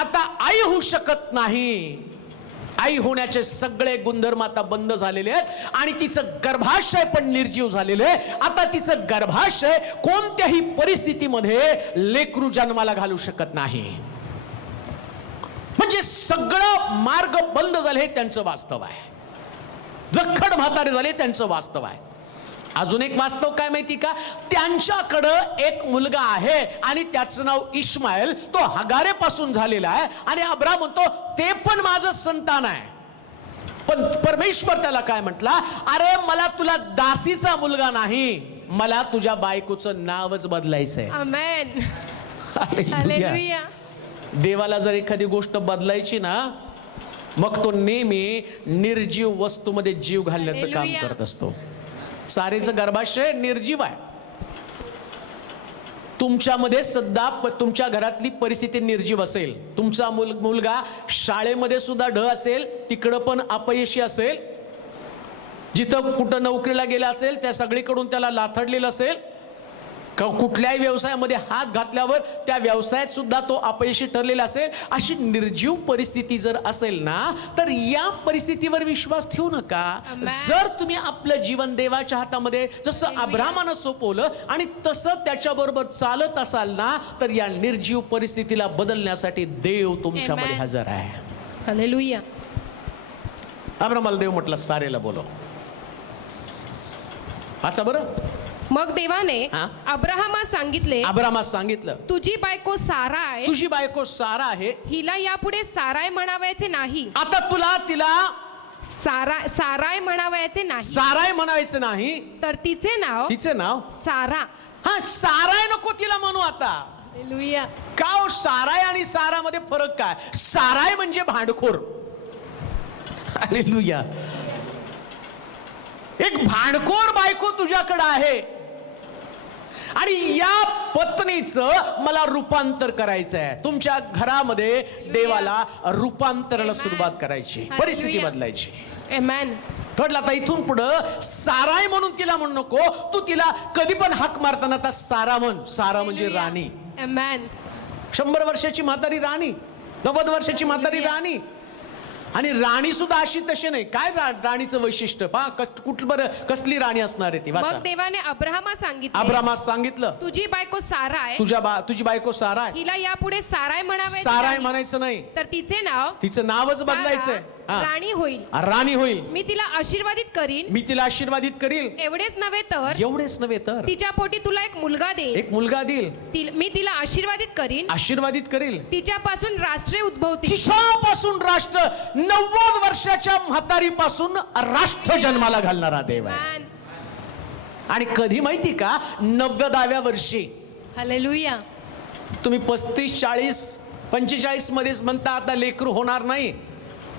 आता आई होऊ शकत नाही. आई होण्याचे सगळे गुणधर्म आता बंद झालेले आहेत. आणि तिचं गर्भाशय पण निर्जीव झालेलं आहे. आता तिचं गर्भाशय कोणत्याही परिस्थितीमध्ये लेकरू जन्माला घालू शकत नाही. म्हणजे सगळं मार्ग बंद झाले हे त्यांचं वास्तव आहे. जखड म्हातारे झाले त्यांचं वास्तव आहे. अजून एक वास्तव काय माहिती का. त्यांच्याकडं एक मुलगा आहे आणि त्याचं नाव इस्माईल. तो हगारेपासून झालेला आहे. आणि अब्राम म्हणतो ते पण माझं संतान आहे. पण परमेश्वर त्याला काय म्हटला, अरे मला तुला दासीचा मुलगा नाही, मला तुझ्या बायकोचं नावच बदलायचंय. आमेन. हालेलुया. देवाला जर एखादी गोष्ट बदलायची ना, मग तो नेहमी निर्जीव वस्तूमध्ये जीव घालण्याचं काम करत असतो. सारेचं गर्भाशय निर्जीव आहे. तुमच्यामध्ये सध्या तुमच्या घरातली परिस्थिती निर्जीव असेल. तुमचा मुलगा शाळेमध्ये सुद्धा ढ असेल, तिकडं पण अपयशी असेल. जिथं कुठं नोकरीला गेला असेल त्या सगळीकडून त्याला लाथडलेलं असेल. कुठल्याही व्यवसायामध्ये हात घातल्यावर त्या व्यवसायात सुद्धा तो अपयशी ठरलेला असेल. अशी निर्जीव परिस्थिती जर असेल ना, तर या परिस्थितीवर विश्वास ठेवू नका. जर तुम्ही आपलं जीवन देवाच्या हातामध्ये जसं अब्रामानं सोपवलं आणि तसं त्याच्याबरोबर चालत असाल ना, तर या निर्जीव परिस्थितीला बदलण्यासाठी देव तुमच्यामध्ये हजर आहे. हालेलुया. अब्रामाला देव म्हटलं सारेला बोलव. अच्छा बरं. मग देवाने अब्राहमास सांगितलं, तुझी बायको सारा आहे. हिला यापुढे साराय म्हणावयाचे नाही. आता तिला साराय म्हणावयाचे नाही, तर तिचे नाव सारा. साराय नको तिला म्हणू आता. हालेलुया. का हो, साराय आणि सारा मध्ये फरक काय. साराय म्हणजे भांडखोर. हालेलुया. एक भांडखोर बायको तुझ्याकडे आहे आणि या पत्नीचं मला रूपांतर करायचं आहे. तुमच्या घरामध्ये देवाला रूपांतराला सुरुवात करायची, परिस्थिती बदलायची. आमेन. थोडला आता इथून पुढं साराय म्हणून तिला म्हणू नको. तू तिला कधी पण हाक मारताना आता सारा म्हण. सारा म्हणजे राणी. आमेन. 100 वर्षाची म्हातारी राणी, 90 वर्षाची म्हातारी राणी. आणि राणी सुद्धा अशी तशी नाही. काय राणीचं वैशिष्ट्य पहा, बरं कसली राणी असणार आहे ती वाचा. मग देवाने अब्राहमास सांगितले, अब्रामास सांगितलं तुझी बायको सारा आहे, तुझी बायको सारा आहे. हिला यापुढे साराय म्हणावे साराय म्हणायचं नाही, तर तिचे नाव तिचं नावच बदलायचंय. सारा राणी होईल. राणी होईल. मी तिला आशीर्वादित करीन. मी तिला आशीर्वादित करील. एवढेच नव्हे तर तिच्या पोटी तुला एक मुलगा देईन. एक मुलगा देईल. मी तिला आशीर्वादित करीन. आशीर्वादित करील. तिच्यापासून राष्ट्रे उद्भवतील. तिच्यापासून राष्ट्र 90 वर्षाच्या म्हातारीपासून राष्ट्र जन्माला घालणारा देव आहे. आमेन. आणि कधी माहिती का, 90व्या वर्षी. हालेलुया. तुम्ही 35, 40, 45 मध्येच म्हणता आता लेकरू होणार नाही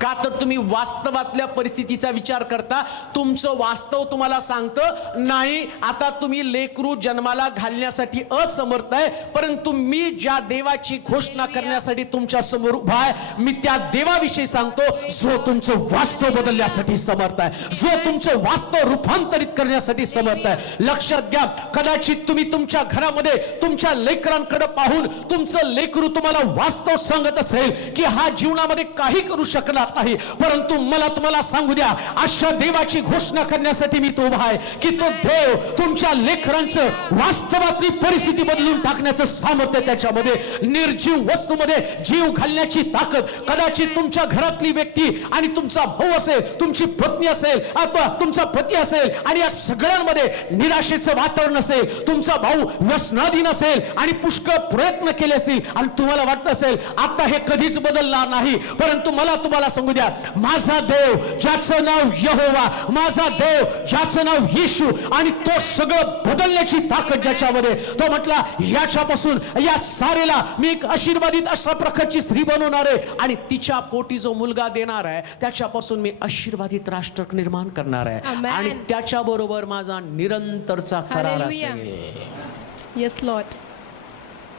का, तर तुम्ही वास्तवातल्या परिस्थितीचा विचार करता. तुमचं वास्तव तुम्हाला सांगतं नाही, आता तुम्ही लेकरू जन्माला घालण्यासाठी असमर्थ आहे. परंतु मी ज्या देवाची घोषणा करण्यासाठी तुमच्या समोर उभा आहे, मी त्या देवाविषयी सांगतो जो तुमचं वास्तव बदलण्यासाठी समर्थ आहे, जो तुमचं वास्तव रूपांतरित करण्यासाठी समर्थ आहे. लक्षात घ्या, कदाचित तुम्ही तुमच्या घरामध्ये तुमच्या लेकरांकडे पाहून तुमचं लेकरू तुम्हाला वास्तव सांगत असेल की हा जीवनामध्ये काही करू शकणार नाही, परंतु मला तुम्हाला सांगू द्या, अशा देवाची घोषणा करण्यासाठी मी तो उभा आहे की तो देव तुमच्या लेकरांचं वास्तवातली परिस्थिती बदलून टाकण्याचं सामर्थ्य त्याच्यामध्ये. निर्जीव वस्तूमध्ये जीव घालण्याची ताकद. कदाचित तुमच्या घरातली व्यक्ती आणि तुमचा भाऊ असेल, तुमची पत्नी असेल, अथवा तुमचा पती असेल आणि या सगळ्यांमध्ये निराशेचं वातावरण असेल, तुमचा भाऊ व्यसनाधीन असेल आणि पुष्कळ प्रयत्न केले असतील आणि तुम्हाला वाटत असेल आता हे कधीच बदलणार नाही, परंतु मला तुम्हाला सांगू द्या, माझा देव ज्याचं नाव यहोवा, माझा देव ज्याचं नाव येशू, आणि तो सगळं बदलण्याची ताकद ज्याच्यामध्ये, तो म्हटला याच्यापासून या सारेला मी एक आशीर्वादित अशा प्रकारची स्त्री बनवणार आहे आणि तिच्या पोटी जो मुलगा देणार आहे त्याच्यापासून मी आशीर्वादित राष्ट्र निर्माण करणार आहे. Amen. आणि त्याच्याबरोबर माझा निरंतरचा करार Hallelujah. असेल. Yes Lord.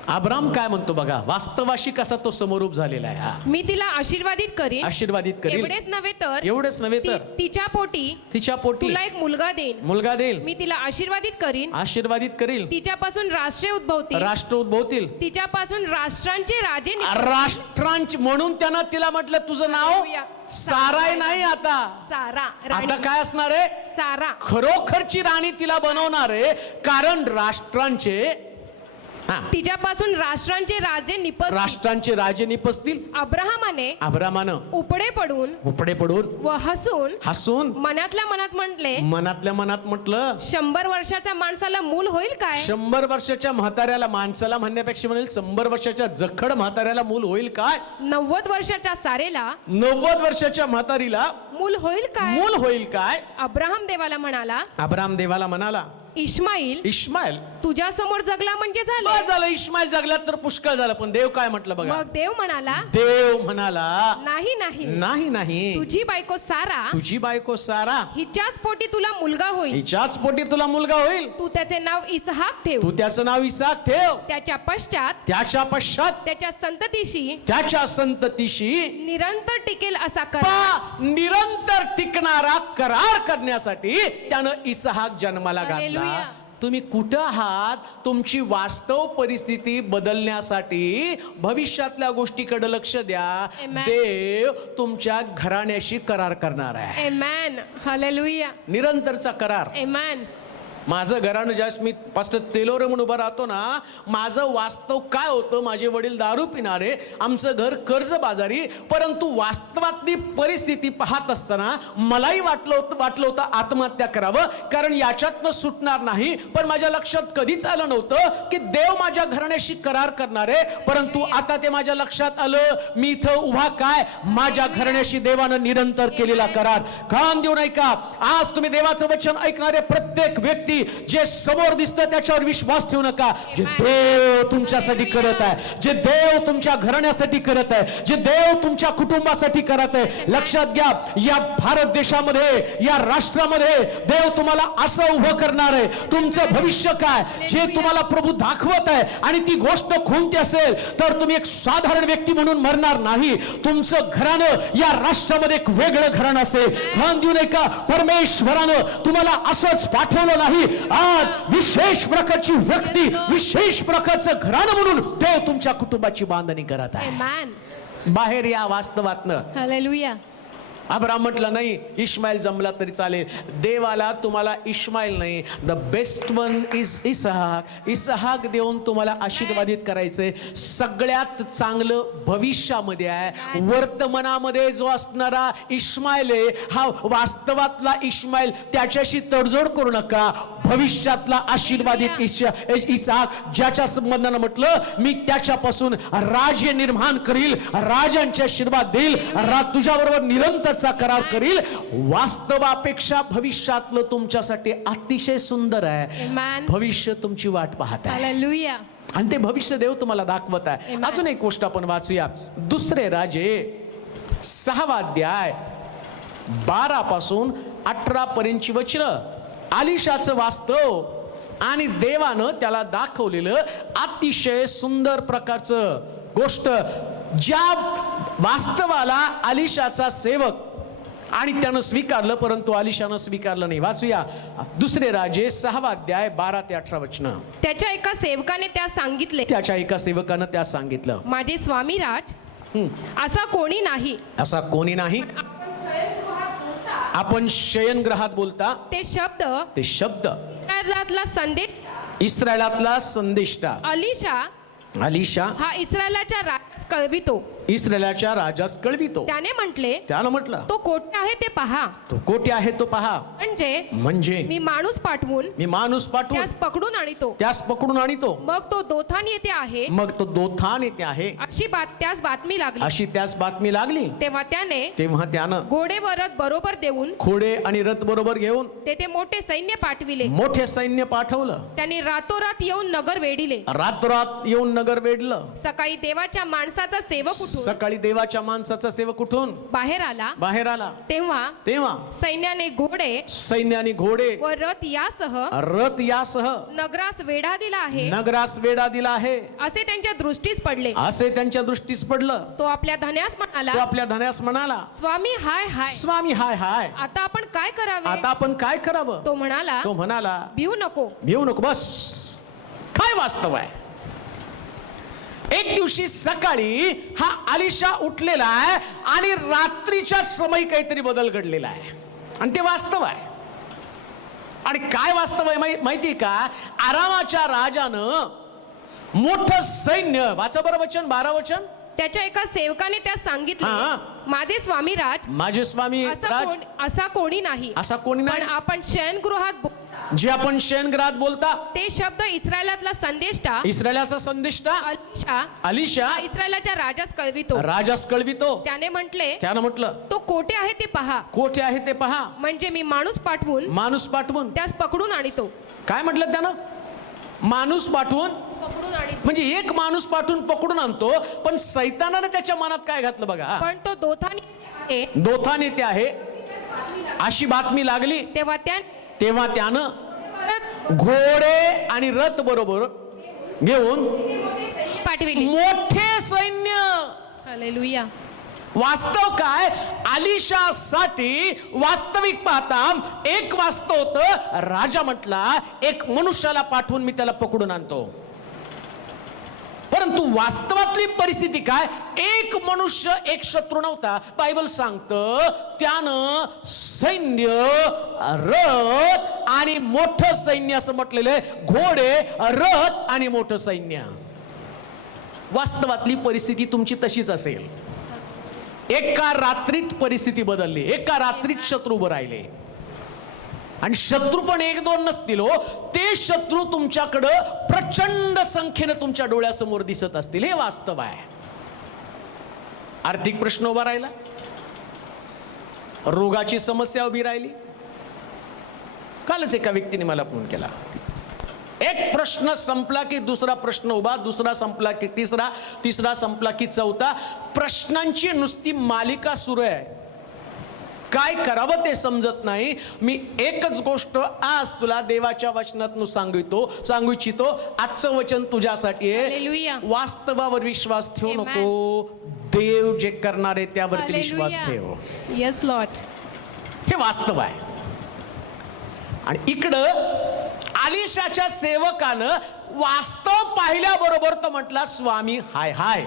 अब्राम काय म्हणतो बघा, वास्तवाशी कसा तो समरूप झालेला आहे. हा, मी तिला आशीर्वादित करीन. आशीर्वादित करील. एवढेच नव्हे तर तिच्या पोटी तुला एक मुलगा देईन. मुलगा देईल. मी तिला आशीर्वादित करीन. आशीर्वादित करील. तिच्यापासून राष्ट्रे उद्भवतील. राष्ट्र उद्भवतील. तिच्यापासून राष्ट्रांचे राजे निघतील. राष्ट्रांची, म्हणून त्यानं तिला म्हटलं तुझं नाव हालेलुया. साराय नाही, आता सारा आता राणी. काय असणार आहे, सारा खरोखरची राणी तिला बनवणार आहे. कारण राष्ट्रांचे तिच्यापासून राष्ट्रांचे राजे निपजतील. राष्ट्रांचे राजे निपजतील. अब्रामानं उपडे पडून व हसून मनातल्या मनात म्हटलं 100 वर्षाच्या माणसाला मूल होईल काय. 100 वर्षाच्या म्हाताऱ्याला, माणसाला म्हणण्यापेक्षा म्हणेल 100 वर्षाच्या जखड म्हाताऱ्याला मूल होईल काय. 90 वर्षाच्या सारेला, 90 वर्षाच्या म्हातारीला मूल होईल काय. अब्राम देवाला म्हणाला इश्माईल तुझ्या समोर जगला म्हणजे झालं. इश्माईल जगला तर पुष्कळ झालं. पण देव काय म्हटलं बघा, मग देव म्हणाला नाही, तुझी बायको सारा हिच्याच पोटी तुला मुलगा होईल. तू त्याचे नाव इसहाक ठेव. त्याच्या पश्चात त्याच्या संततीशी निरंतर टिकेल असा निरंतर टिकणारा करार करण्यासाठी त्यानं इसहाक जन्माला घातला. तुम्ही कुठं आहात, तुमची वास्तव परिस्थिती बदलण्यासाठी भविष्यातल्या गोष्टीकडे लक्ष द्या. Amen. देव तुमच्या घराण्याशी करार करणार आहे. आमेन. हालेलुया. निरंतरचा करार. आमेन. माझं घराणं ज्यावेळेस मी पास्टर तेलोरे म्हणून उभं राहतो ना, माझं वास्तव काय होतं, माझे वडील दारू पिणारे, आमचं घर कर्जबाजारी, परंतु वास्तवातली परिस्थिती पाहत असताना मलाही वाटलं होतं आत्महत्या करावं, कारण याच्यातनं सुटणार नाही. पण माझ्या लक्षात कधीच आलं नव्हतं की देव माझ्या घराण्याशी करार करणार आहे. परंतु आता ते माझ्या लक्षात आलं, मी इथं उभा काय, माझ्या घराण्याशी देवानं निरंतर केलेला करार. कान देऊ नये का, आज तुम्ही देवाचं वचन ऐकणारे प्रत्येक व्यक्ती जे समोर दिसतं त्याच्यावर विश्वास ठेवू नका. जे देव तुमच्यासाठी करत आहे, जे देव तुमच्या घराण्यासाठी करत आहे, जे देव तुमच्या कुटुंबासाठी करत आहे, लक्षात घ्या, या भारत देशामध्ये, या राष्ट्रामध्ये देव तुम्हाला असं उभं करणार आहे. तुमचं भविष्य काय, जे तुम्हाला प्रभू दाखवत आहे, आणि ती गोष्ट कोणती असेल तर तुम्ही एक साधारण व्यक्ती म्हणून मरणार नाही. तुमचं घराणं या राष्ट्रामध्ये एक वेगळं घराणं असेल. ध्यान देऊ नये का, परमेश्वरानं तुम्हाला असंच पाठवलं नाही. आज विशेष प्रकारची व्यक्ती, विशेष प्रकारचं घराणं म्हणून देव तुमच्या कुटुंबाची बांधणी करत आहे. आमेन. बाहेर या वास्तवातनं. हालेलुया. अब्राम म्हटला नाही इश्माईल जमला तरी चालेल. देवाला तुम्हाला इश्माईल नाही, द बेस्ट वन इज इसहाक. इसहाक देऊन तुम्हाला आशीर्वादित करायचंय. सगळ्यात चांगलं भविष्यामध्ये आहे. वर्तमानामध्ये जो असणारा इश्माईल आहे हा वास्तवातला इश्माईल, त्याच्याशी तडजोड करू नका. भविष्यातला आशीर्वादित इसहाक ज्याच्या संबंधानं म्हटलं मी त्याच्यापासून राज्य निर्माण करील, राजांचे आशीर्वाद देईल, तुझ्याबरोबर निरंतरचा करार करील. वास्तवापेक्षा भविष्यातलं तुमच्यासाठी अतिशय सुंदर आहे. भविष्य तुमची वाट पाहत आहे. हालेलुया. आणि ते भविष्य देव तुम्हाला दाखवत आहे. अजून एक गोष्ट आपण वाचूया. दुसरे राजे 6 अध्याय 12 पासून 18 पर्यंतची वचनं. अलिशाचं वास्तव आणि देवानं त्याला दाखवलेलं अतिशय सुंदर प्रकारचं गोष्ट, ज्या वास्तवाला अलिशाचा सेवक आणि त्यानं स्वीकारलं परंतु अलिशानं स्वीकारलं नाही. वाचूया दुसरे राजे 6 अध्याय 12 ते 18 वचनं. त्याच्या एका सेवकाने त्यास सांगितले, त्याच्या एका सेवकानं त्यास सांगितलं, माझे स्वामी राज, असा कोणी नाही. असा कोणी नाही. आपण शयनगृहात बोलता ते शब्द इस्रायलातला संदेश, इस्रायलातला संदेष्टा अलिशा हा इस्रायलाच्या राजास कळवितो. इस्रायलाच्या राजास कळवितो. त्यानं म्हटलं तो कोठे आहे ते पहा. तो कोठे आहे तो पहा. म्हणजे मी माणूस पाठवून त्यास पकडून आणतो. मग तो दोथान येथे आहे. अशी त्यास बातमी लागली. तेव्हा त्यानं घोडे व रथ बरोबर देऊन घोडे आणि रथ बरोबर घेऊन तेथे मोठे सैन्य पाठवलं. त्यांनी रातोरात येऊन नगर वेढलं. सकाळी देवाच्या माणसाचा सेवक उठून बाहेर आला. तेव्हा सैन्याने घोडे व रथ यासह नगरास वेढा दिला आहे असे त्यांच्या दृष्टीस पडलं. तो आपल्या धन्यास म्हणाला, स्वामी हाय हाय, आता आपण काय करावं. तो म्हणाला भिवू नको. बस. काय वास्तव आहे. एक दिवशी सकाळी हा अलिशा उठलेला आहे आणि रात्रीच्या समय काहीतरी बदल घडलेला आहे आणि ते वास्तव आहे. आणि काय वास्तव आहे माहिती का. आरामाच्या राजानं मोठं सैन्य, वाचा बरं वचन 12 वचन. त्याच्या एका सेवकाने त्यास सांगितले, माझे स्वामी राज, असा कोणी नाही. आपण शयनगृहात बोलता ते शब्द इस्रायलातला इस्रायलाचा संदेष्टा अलिशा इस्रायलाच्या राजास कळवितो. त्यानं म्हटलं तो कोठे आहे ते पहा. म्हणजे मी माणूस पाठवून त्यास पकडून आणतो. काय म्हटलं त्यानं. माणूस पाठवून म्हणजे एक माणूस पाठवून पकडून आणतो. पण सैतानाने त्याच्या मनात काय घातलं बघा. पण तो दोथान येथे आहे अशी बातमी लागली. तेव्हा त्यानं घोडे आणि रथ बरोबर घेऊन पाठविले मोठे सैन्य. हालेलुया. वास्तव काय. अलिशासाठी वास्तविक पाहता एक वास्तव होतं. राजा म्हटला एक मनुष्याला पाठवून मी त्याला पकडून आणतो. परंतु वास्तवातली परिस्थिती काय. एक मनुष्य, एक शत्रू नव्हता. बायबल सांगतं त्यानं सैन्य, रथ आणि मोठं सैन्य असं म्हटलेलं आहे. घोडे, रथ आणि मोठं सैन्य. वास्तवातली परिस्थिती तुमची तशीच असेल. एका रात्रीत परिस्थिती बदलली. एका रात्रीत शत्रू उभे राहिले. आणि शत्रू पण 1-2 नसतील हो. ते शत्रू तुमच्याकडं प्रचंड संख्येने तुमच्या डोळ्यासमोर दिसत असतील. हे वास्तव आहे. आर्थिक प्रश्न उभा राहिला, रोगाची समस्या उभी राहिली. कालच एका व्यक्तीने मला फोन केला. एक प्रश्न संपला की दुसरा प्रश्न उभा, दुसरा संपला की तिसरा, तिसरा संपला की चौथा. प्रश्नांची नुसती मालिका सुरू आहे. काय करावं ते समजत नाही. मी एकच गोष्ट आज तुला देवाच्या वचनातून सांगू इच्छितो. आजचं वचन तुझ्यासाठी आहे. वास्तवावर विश्वास ठेवू नको. देव जे करणार आहे त्यावरती विश्वास ठेव. Yes Lord. हे वास्तव आहे. आणि इकडं अलिशाच्या सेवकानं वास्तव पाहिल्याबरोबर तो म्हटला स्वामी हाय हाय.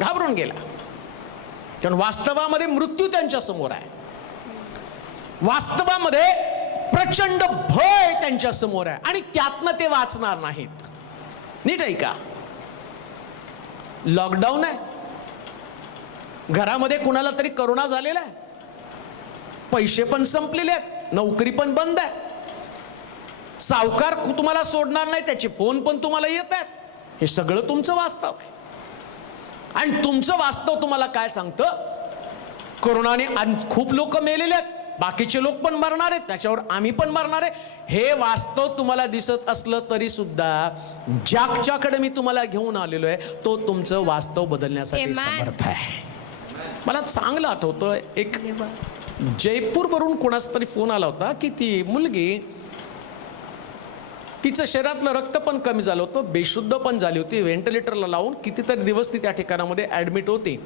घाबरून गेला. कारण वास्तवामध्ये मृत्यू त्यांच्या समोर आहे, वास्तवामध्ये प्रचंड भय त्यांच्या समोर आहे आणि त्यातनं ते वाचणार नाहीत. नीट आहे का? लॉकडाऊन आहे, घरामध्ये कुणाला तरी करोना झालेला आहे, पैसे पण संपलेले आहेत, नोकरी पण बंद आहे, सावकार तुम्हाला सोडणार नाही, त्याचे फोन पण तुम्हाला येत आहेत. हे सगळं तुमचं वास्तव आहे. आणि तुमचं वास्तव तुम्हाला काय सांगतं? कोरोनाने खूप लोक मेलेले आहेत, बाकीचे लोक पण मरणार आहेत, त्याच्यावर आम्ही पण मरणार आहे. हे वास्तव तुम्हाला दिसत असलं तरी सुद्धा ज्याच्याकडे मी तुम्हाला घेऊन आलेलो आहे तो तुमचं वास्तव बदलण्यासाठी समर्थ आहे. मला चांगलं आठवतं, एक जयपूरवरून कोणाचा तरी फोन आला होता की ती मुलगी, तिचं शरीरातलं रक्त पण कमी झालं होतं, बेशुद्ध पण झाली होती, व्हेंटिलेटरला लावून कितीतरी दिवस ती त्या ठिकाणामध्ये ॲडमिट होती.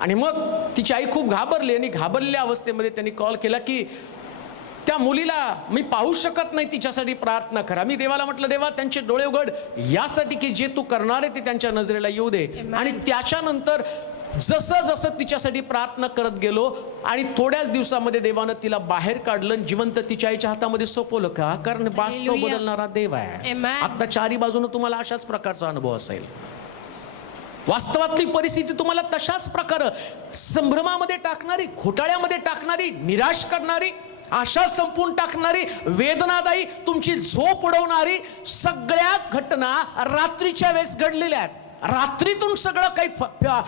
आणि मग तिची आई खूप घाबरली आणि घाबरलेल्या अवस्थेमध्ये त्यांनी कॉल केला की त्या मुलीला मी पाहू शकत नाही, तिच्यासाठी प्रार्थना करा. मी देवाला म्हटलं, देवा त्यांचे डोळे उघड यासाठी की जे तू करणार आहे ते त्यांच्या नजरेला येऊ दे. आणि त्याच्यानंतर जसं जसं तिच्यासाठी प्रार्थना करत गेलो आणि थोड्याच दिवसामध्ये देवानं तिला बाहेर काढलं, जिवंत तिच्या आईच्या हातामध्ये सोपवलं. का? कारण वास्तव बदलणारा देव आहे. आता चारी बाजूने तुम्हाला अशाच प्रकारचा अनुभव असेल. वास्तवातली परिस्थिती तुम्हाला तशाच प्रकारे संभ्रमामध्ये टाकणारी, घोटाळ्यामध्ये टाकणारी, निराश करणारी, आशा संपून टाकणारी, वेदनादायी, तुमची झोप उडवणारी सगळ्या घटना रात्रीच्या वेळेस घडलेल्या आहेत. रात्रीतून सगळं काही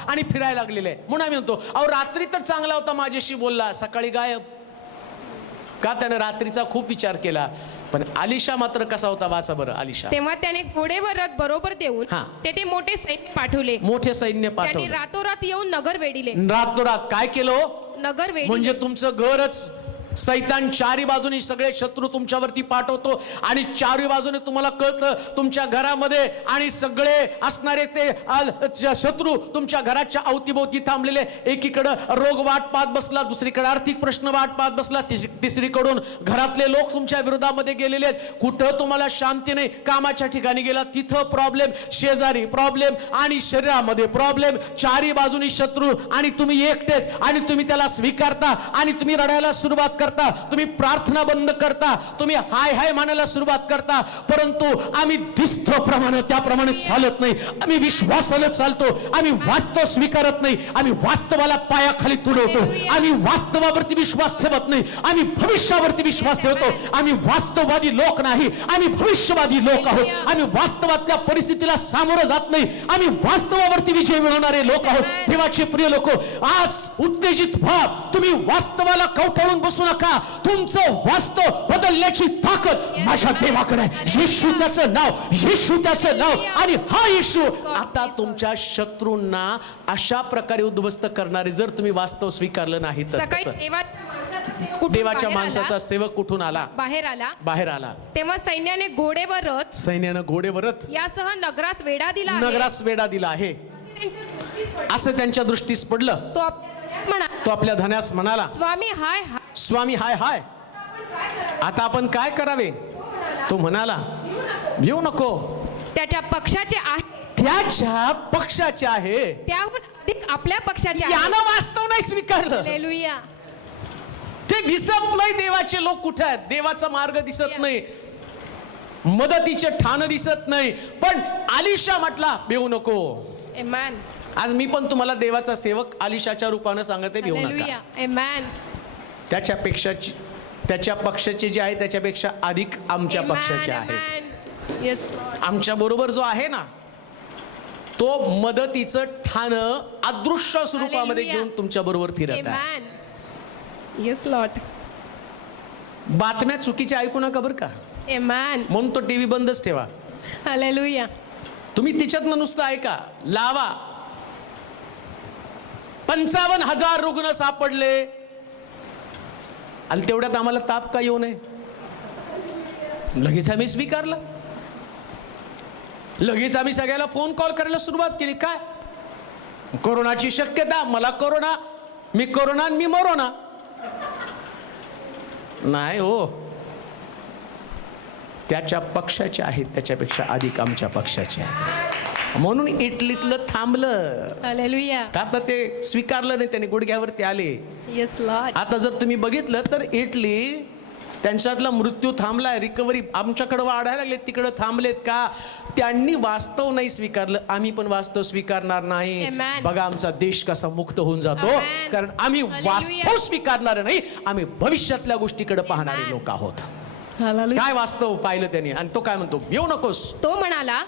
आणि फिरायला लागलेलं आहे. म्हणून आम्ही म्हणतो, अहो रात्री तर चांगला होता, माझ्याशी बोलला, सकाळी गायब. का? त्याने रात्रीचा खूप विचार केला. पण अलिशा मात्र कसा होता? वाचा बरं अलिशा. तेव्हा त्याने घोडेवर रथ बरोबर देऊन तेथे मोठे सैन्य पाठवले. मोठे सैन्य त्यांनी पाठवले. रातोरात येऊन नगर वेढिले. रातोरात काय केलं? नगर वेढिले. म्हणजे तुमचं घरच सैतान चारी बाजूनी सगळे शत्रू तुमच्यावरती पाठवतो आणि चारी बाजूने तुम्हाला कळतं तुमच्या घरामध्ये आणि सगळे असणारे ते शत्रू तुमच्या घराच्या अवतीभोवती थांबलेले. एकीकडं रोग वाट पाहत बसला, दुसरीकडे आर्थिक प्रश्न वाट पाहत बसला, तिसरीकडून घरातले लोक तुमच्या विरोधामध्ये गेलेले आहेत. कुठं तुम्हाला शांती नाही. कामाच्या ठिकाणी गेला तिथं प्रॉब्लेम, शेजारी प्रॉब्लेम आणि शरीरामध्ये प्रॉब्लेम, चारी बाजूनी शत्रू आणि तुम्ही एकटेच. आणि तुम्ही त्याला स्वीकारता आणि तुम्ही रडायला सुरुवात करता, तुम्ही प्रार्थना बंद करता, तुम्ही हाय हाय म्हणायला सुरुवात करता. परंतु आम्ही दिसतो प्रमाणे त्याप्रमाणे चालत नाही. आम्ही विश्वासाने चालतो. आम्ही वास्तव स्वीकारत नाही. आम्ही वास्तवाला पायाखाली तुडवतो. आम्ही वास्तवावरती विश्वास ठेवत नाही. आम्ही भविष्यावरती विश्वास ठेवतो. आम्ही वास्तववादी लोक नाही, आम्ही भविष्यवादी लोक आहोत. आम्ही वास्तवातल्या परिस्थितीला सामोरं जात नाही. आम्ही वास्तवावरती विजय मिळवणारे लोक आहोत. देवाचे प्रिय लोक, आज उत्तेजित व्हा. तुम्ही वास्तवाला कवटाळून बसू नका. तुमचं वास्तव बदलण्याची ताकद माझ्या देवाकडे आहे. येशू त्याचं नाव, येशू त्याचं नाव. आणि हा येशू आता तुमच्या शत्रूंना अशा प्रकारे उद्ध्वस्त करणारे, जर तुम्ही वास्तव स्वीकारलं नाही तर. देवाच्या माणसाचा सेवक कुठून आला? बाहेर आला. तेव्हा सैन्याने घोडेवर रथ यासह नगरास वेढा दिला आहे असं त्यांच्या दृष्टीस पडलं. तो आपल्या धन्यास म्हणाला, स्वामी हाय हाय, आता आपण काय करावे? तो म्हणाला, भिऊ नको, त्याच्या पक्षाचे आहे, त्याहून अधिक आपल्या पक्षाचे आहे. यानं वास्तव नाही स्वीकारलं. हालेलुया. ते दिसत नाही देवाचे लोक कुठे आहेत, देवाचा मार्ग दिसत नाही, मदतीचे ठाण दिसत नाही. पण अलिशा म्हटला, भिऊ नको. आमेन. आज मी पण तुम्हाला देवाचा सेवक अलिशाच्या रूपाने सांगते, भिऊ नका. आमेन. त्याच्या पक्षाचे जे आहे त्याच्यापेक्षा अधिक आमच्या पक्षाचे आहेत. आमच्या बरोबर जो आहे ना, तो मदतीचं ठाण अदृश्य स्वरूपामध्ये घेऊन तुमच्या बरोबर फिरत आहे. Yes Lord. बातम्या चुकीच्या ऐकू नका बरं का. म्हणून तो टीव्ही बंदच ठेवा. हालेलुया. तुम्ही तिच्यातनं नुसतं ऐका, लावा. 55,000 रुग्ण सापडले आणि तेवढ्यात आम्हाला ताप का येऊ नये? लगेच आम्ही स्वीकारलं. लगेच आम्ही सगळ्याला फोन कॉल करायला सुरुवात केली. काय कोरोनाची शक्यता, मला कोरोना, मी कोरोना, मी मरोना. नाही हो, त्याच्या पक्षाचे आहेत त्याच्यापेक्षा अधिक आमच्या पक्षाचे आहेत. म्हणून इटलीतलं थांबलं. हालेलुया. आता ते स्वीकारलं नाही, त्यांनी गुडघ्यावरती आले. Yes Lord. आता जर तुम्ही बघितलं तर इटली त्यांच्यातला मृत्यू थांबलाय, रिकव्हरी आमच्याकडे वाढायला लागले, तिकडे थांबलेत का? त्यांनी वास्तव नाही स्वीकारलं, आम्ही पण वास्तव स्वीकारणार नाही. Amen. बघा आमचा देश कसा मुक्त होऊन जातो, Amen. कारण आम्ही Hallelujah. वास्तव स्वीकारणार नाही, आम्ही भविष्यातल्या गोष्टीकडे पाहणारे Amen. लोक आहोत. हालेलुया. काय वास्तव पाहिलं त्यांनी, आणि तो काय म्हणतो? भिवू नकोस. तो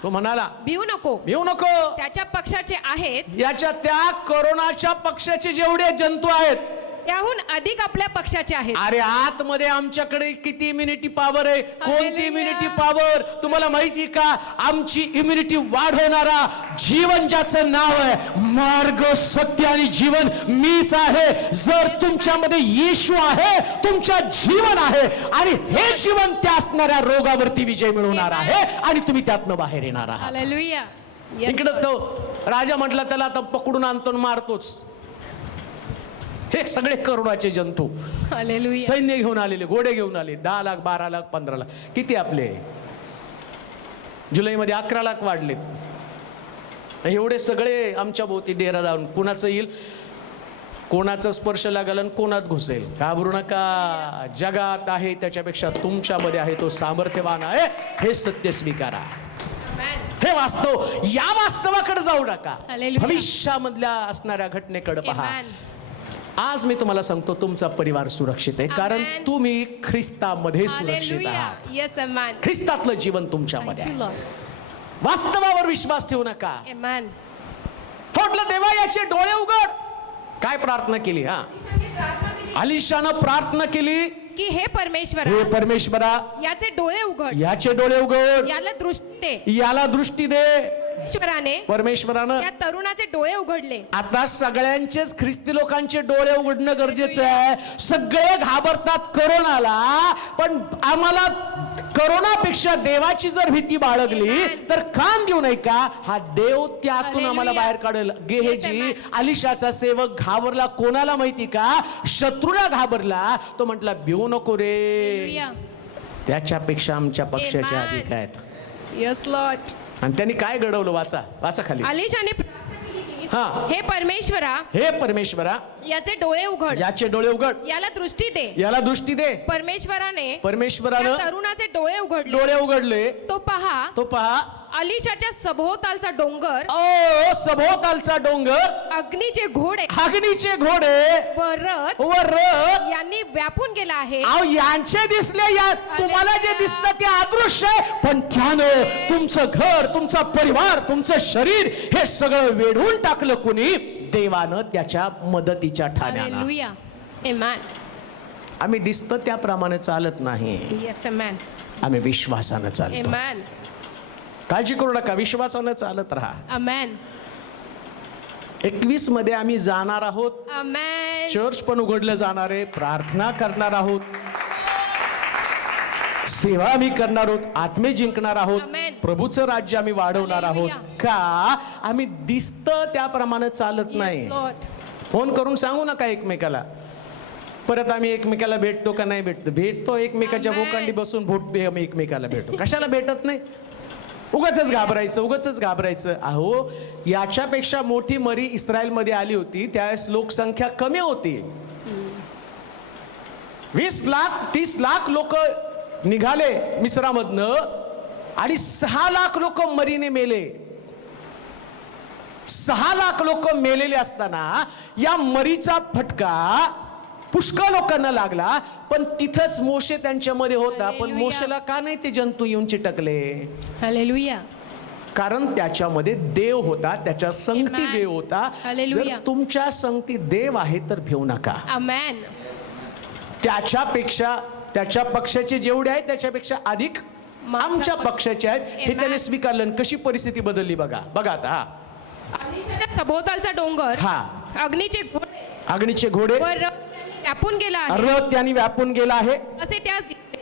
म्हणाला भिवू नको. नको. त्याच्या पक्षाचे आहेत याच्या त्या कोरोनाच्या पक्षाचे जेवढे जंतू आहेत त्याहून अधिक आपल्या पक्षाचे आहेत. अरे आतमध्ये आमच्याकडे किती इम्युनिटी पॉवर आहे, कोणती Hallelujah. इम्युनिटी पॉवर तुम्हाला माहिती का? आमची इम्युनिटी वाढवणारा जीवन ज्याचं नाव आहे, मार्ग सत्य आणि जीवन मीच आहे. जर तुमच्यामध्ये येशू आहे, तुमच्या जीवन आहे, आणि हे जीवन त्या असणाऱ्या रोगावरती विजय मिळवणार आहे, आणि तुम्ही त्यातनं बाहेर येणार आहात. हालेलुया. इकडं तो राजा म्हटला, त्याला आता पकडून आणतो आणि मारतोच. हे सगळे करोनाचे जंतू हालेलुया. सैन्य घेऊन आलेले, घोडे घेऊन आले. 10 लाख, 12 लाख, 15 लाख, किती आपले जुलैमध्ये 11 लाख वाढलेत. एवढे सगळे आमच्या भोवती डेरा जाऊन कुणाचं येईल, कोणाचा स्पर्श लागल आणि कोणात घुसेल. घाबरू नका. जगात आहे त्याच्यापेक्षा तुमच्यामध्ये आहे तो सामर्थ्यवान आहे, हे सत्य स्वीकारा. हे वास्तव, या वास्तवाकडे जाऊ नका, Hallelujah. भविष्यामधल्या असणाऱ्या घटनेकडे पहा. Amen. आज मी तुम्हाला सांगतो, तुमचा परिवार सुरक्षित आहे, कारण Amen. तुम्ही ख्रिस्तामध्ये सुरक्षित हालेलुया. आहात. येस अमॅन. ख्रिस्तातलं जीवन तुमच्यामध्ये थँक यू आहे. लॉर्ड. वास्तवावर विश्वास ठेवू नका. अमॅन. म्हटलं देवा याचे डोळे उघड. काय प्रार्थना केली? हा, अलिशानं प्रार्थना केली की हे परमेश्वरा, हे परमेश्वरा याचे डोळे उघड, याचे डोळे उघड, याला दृष्टी दे. याला दृष्टी दे. परमेश्वरानं या तरुणाचे डोळे उघडले. आता सगळ्यांचेच ख्रिस्ती लोकांचे डोळे उघडणं गरजेचं आहे. सगळे घाबरतात करोनाला, पण आम्हाला करोनापेक्षा देवाची जर भीती बाळगली तर काम देऊ नये का? हा देव त्यातून आम्हाला बाहेर काढेल. गेहेजी अलिशाचा सेवक घाबरला, कोणाला माहिती का? शत्रूला घाबरला. तो म्हटला भिवू नको रे, हालेलुया. त्याच्यापेक्षा आमच्या पक्षाचे Amen. अधिक आहेत. Yes Lord. आणि त्यांनी काय घडवलं? वाचा, वाचा खाली. अलिशाने प्रार्थना केली की, हा, हे परमेश्वरा, हे परमेश्वरा याचे डोळे उघड, याचे डोळे उघड, याला दृष्टी दे. याला दृष्टी दे. परमेश्वराने परमेश्वरानं त्या तरुणाचे डोळे उघडले. डोळे उघडले. तो पहा, तो पहा, अलिशाच्या सभोवतालचा डोंगर, ओ सभोवतालचा डोंगर, अग्नीचे घोडे अग्नीचे घोडे व रथ व रथ यांनी व्यापून गेला आहे. अहो यांचे दिसले, या तुम्हाला जे दिसतं ते अदृश्य आहे, पण त्यानं तुमचं घर, तुमचा परिवार, तुमचं शरीर हे सगळं वेढून टाकलं कुणी? देवानं त्याच्या मदतीच्या ठाण्यानं. हालेलुया. आमेन. आम्ही दिसतं त्याप्रमाणे चालत नाही, येस आमेन. आम्ही विश्वासानं चालतो. आमेन. काळजी करू नका, विश्वासानं चालत राहा. आमेन. 21 मध्ये आम्ही जाणार आहोत. आमेन. चर्च पण उघडलं जाणार आहे, प्रार्थना करणार आहोत, सेवा आम्ही करणार आहोत, आत्मे जिंकणार आहोत, Amen. प्रभूचं राज्य आम्ही वाढवणार आहोत. Hallelujah. का? आम्ही दिसतं त्याप्रमाणे चालत नाही. Yes, Lord. फोन करून सांगू नका एकमेकाला. परत आम्ही एकमेकाला भेटतो का नाही भेटतो? भेटतो, एकमेकाच्या Amen. भोकांडी बसून आम्ही एकमेकाला भेटतो. कशाला भेटत नाही? उगाचच घाबरायचं, उगाचच घाबरायचं. अहो, याच्यापेक्षा मोठी मरी इस्रायलमध्ये आली होती, त्यावेळेस लोकसंख्या कमी होती. 20 लाख 30 लाख लोक निघाले मिस्रामधनं, आणि 6 लाख लोक मरीने मेले. 6 लाख लोक मेलेले असताना या मरीचा फटका पुष्कळ लोकांना लागला, पण तिथंच मोशे त्यांच्यामध्ये होता. पण Hallelujah. मोशेला का नाही ते जंतू येऊन चिटकले? हालेलुया. कारण त्याच्यामध्ये देव होता, त्याच्या संगती Amen. देव होता. Hallelujah. जर तुमच्या संगती देव आहे तर भिवू नका. आमेन. त्याच्यापेक्षा, त्याच्या पक्षाचे जेवढे आहेत त्याच्यापेक्षा अधिक आमच्या पक्षाचे आहेत, हे Amen. त्याने स्वीकारलं. कशी परिस्थिती बदलली बघा. बघा आता. हा, अलिशाच्या सभोवतालचा डोंगर, हा, अग्नीचे घोडे अग्नीचे घोडे, व रथ त्यांनी व्यापून गेला आहे. रथ त्यांनी व्यापून गेला आहे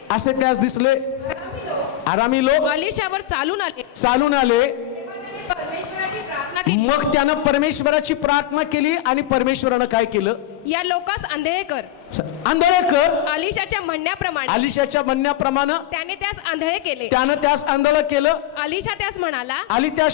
असे त्यास दिसले. आरामी लोक अलिशावर चालून आले. चालून आले. परमेश्वराची प्रार्थना केली. मग त्यानं परमेश्वराची प्रार्थना केली, आणि परमेश्वरानं काय केलं? या लोकांस आंधळे कर. आंधळे कर. अलिशाच्या म्हणण्याप्रमाणे अलिशाच्या म्हणण्याप्रमाणे त्याने त्यास आंधळे केले. त्यानं त्यास आंधळ केलं. अलिशा त्यास म्हणाला,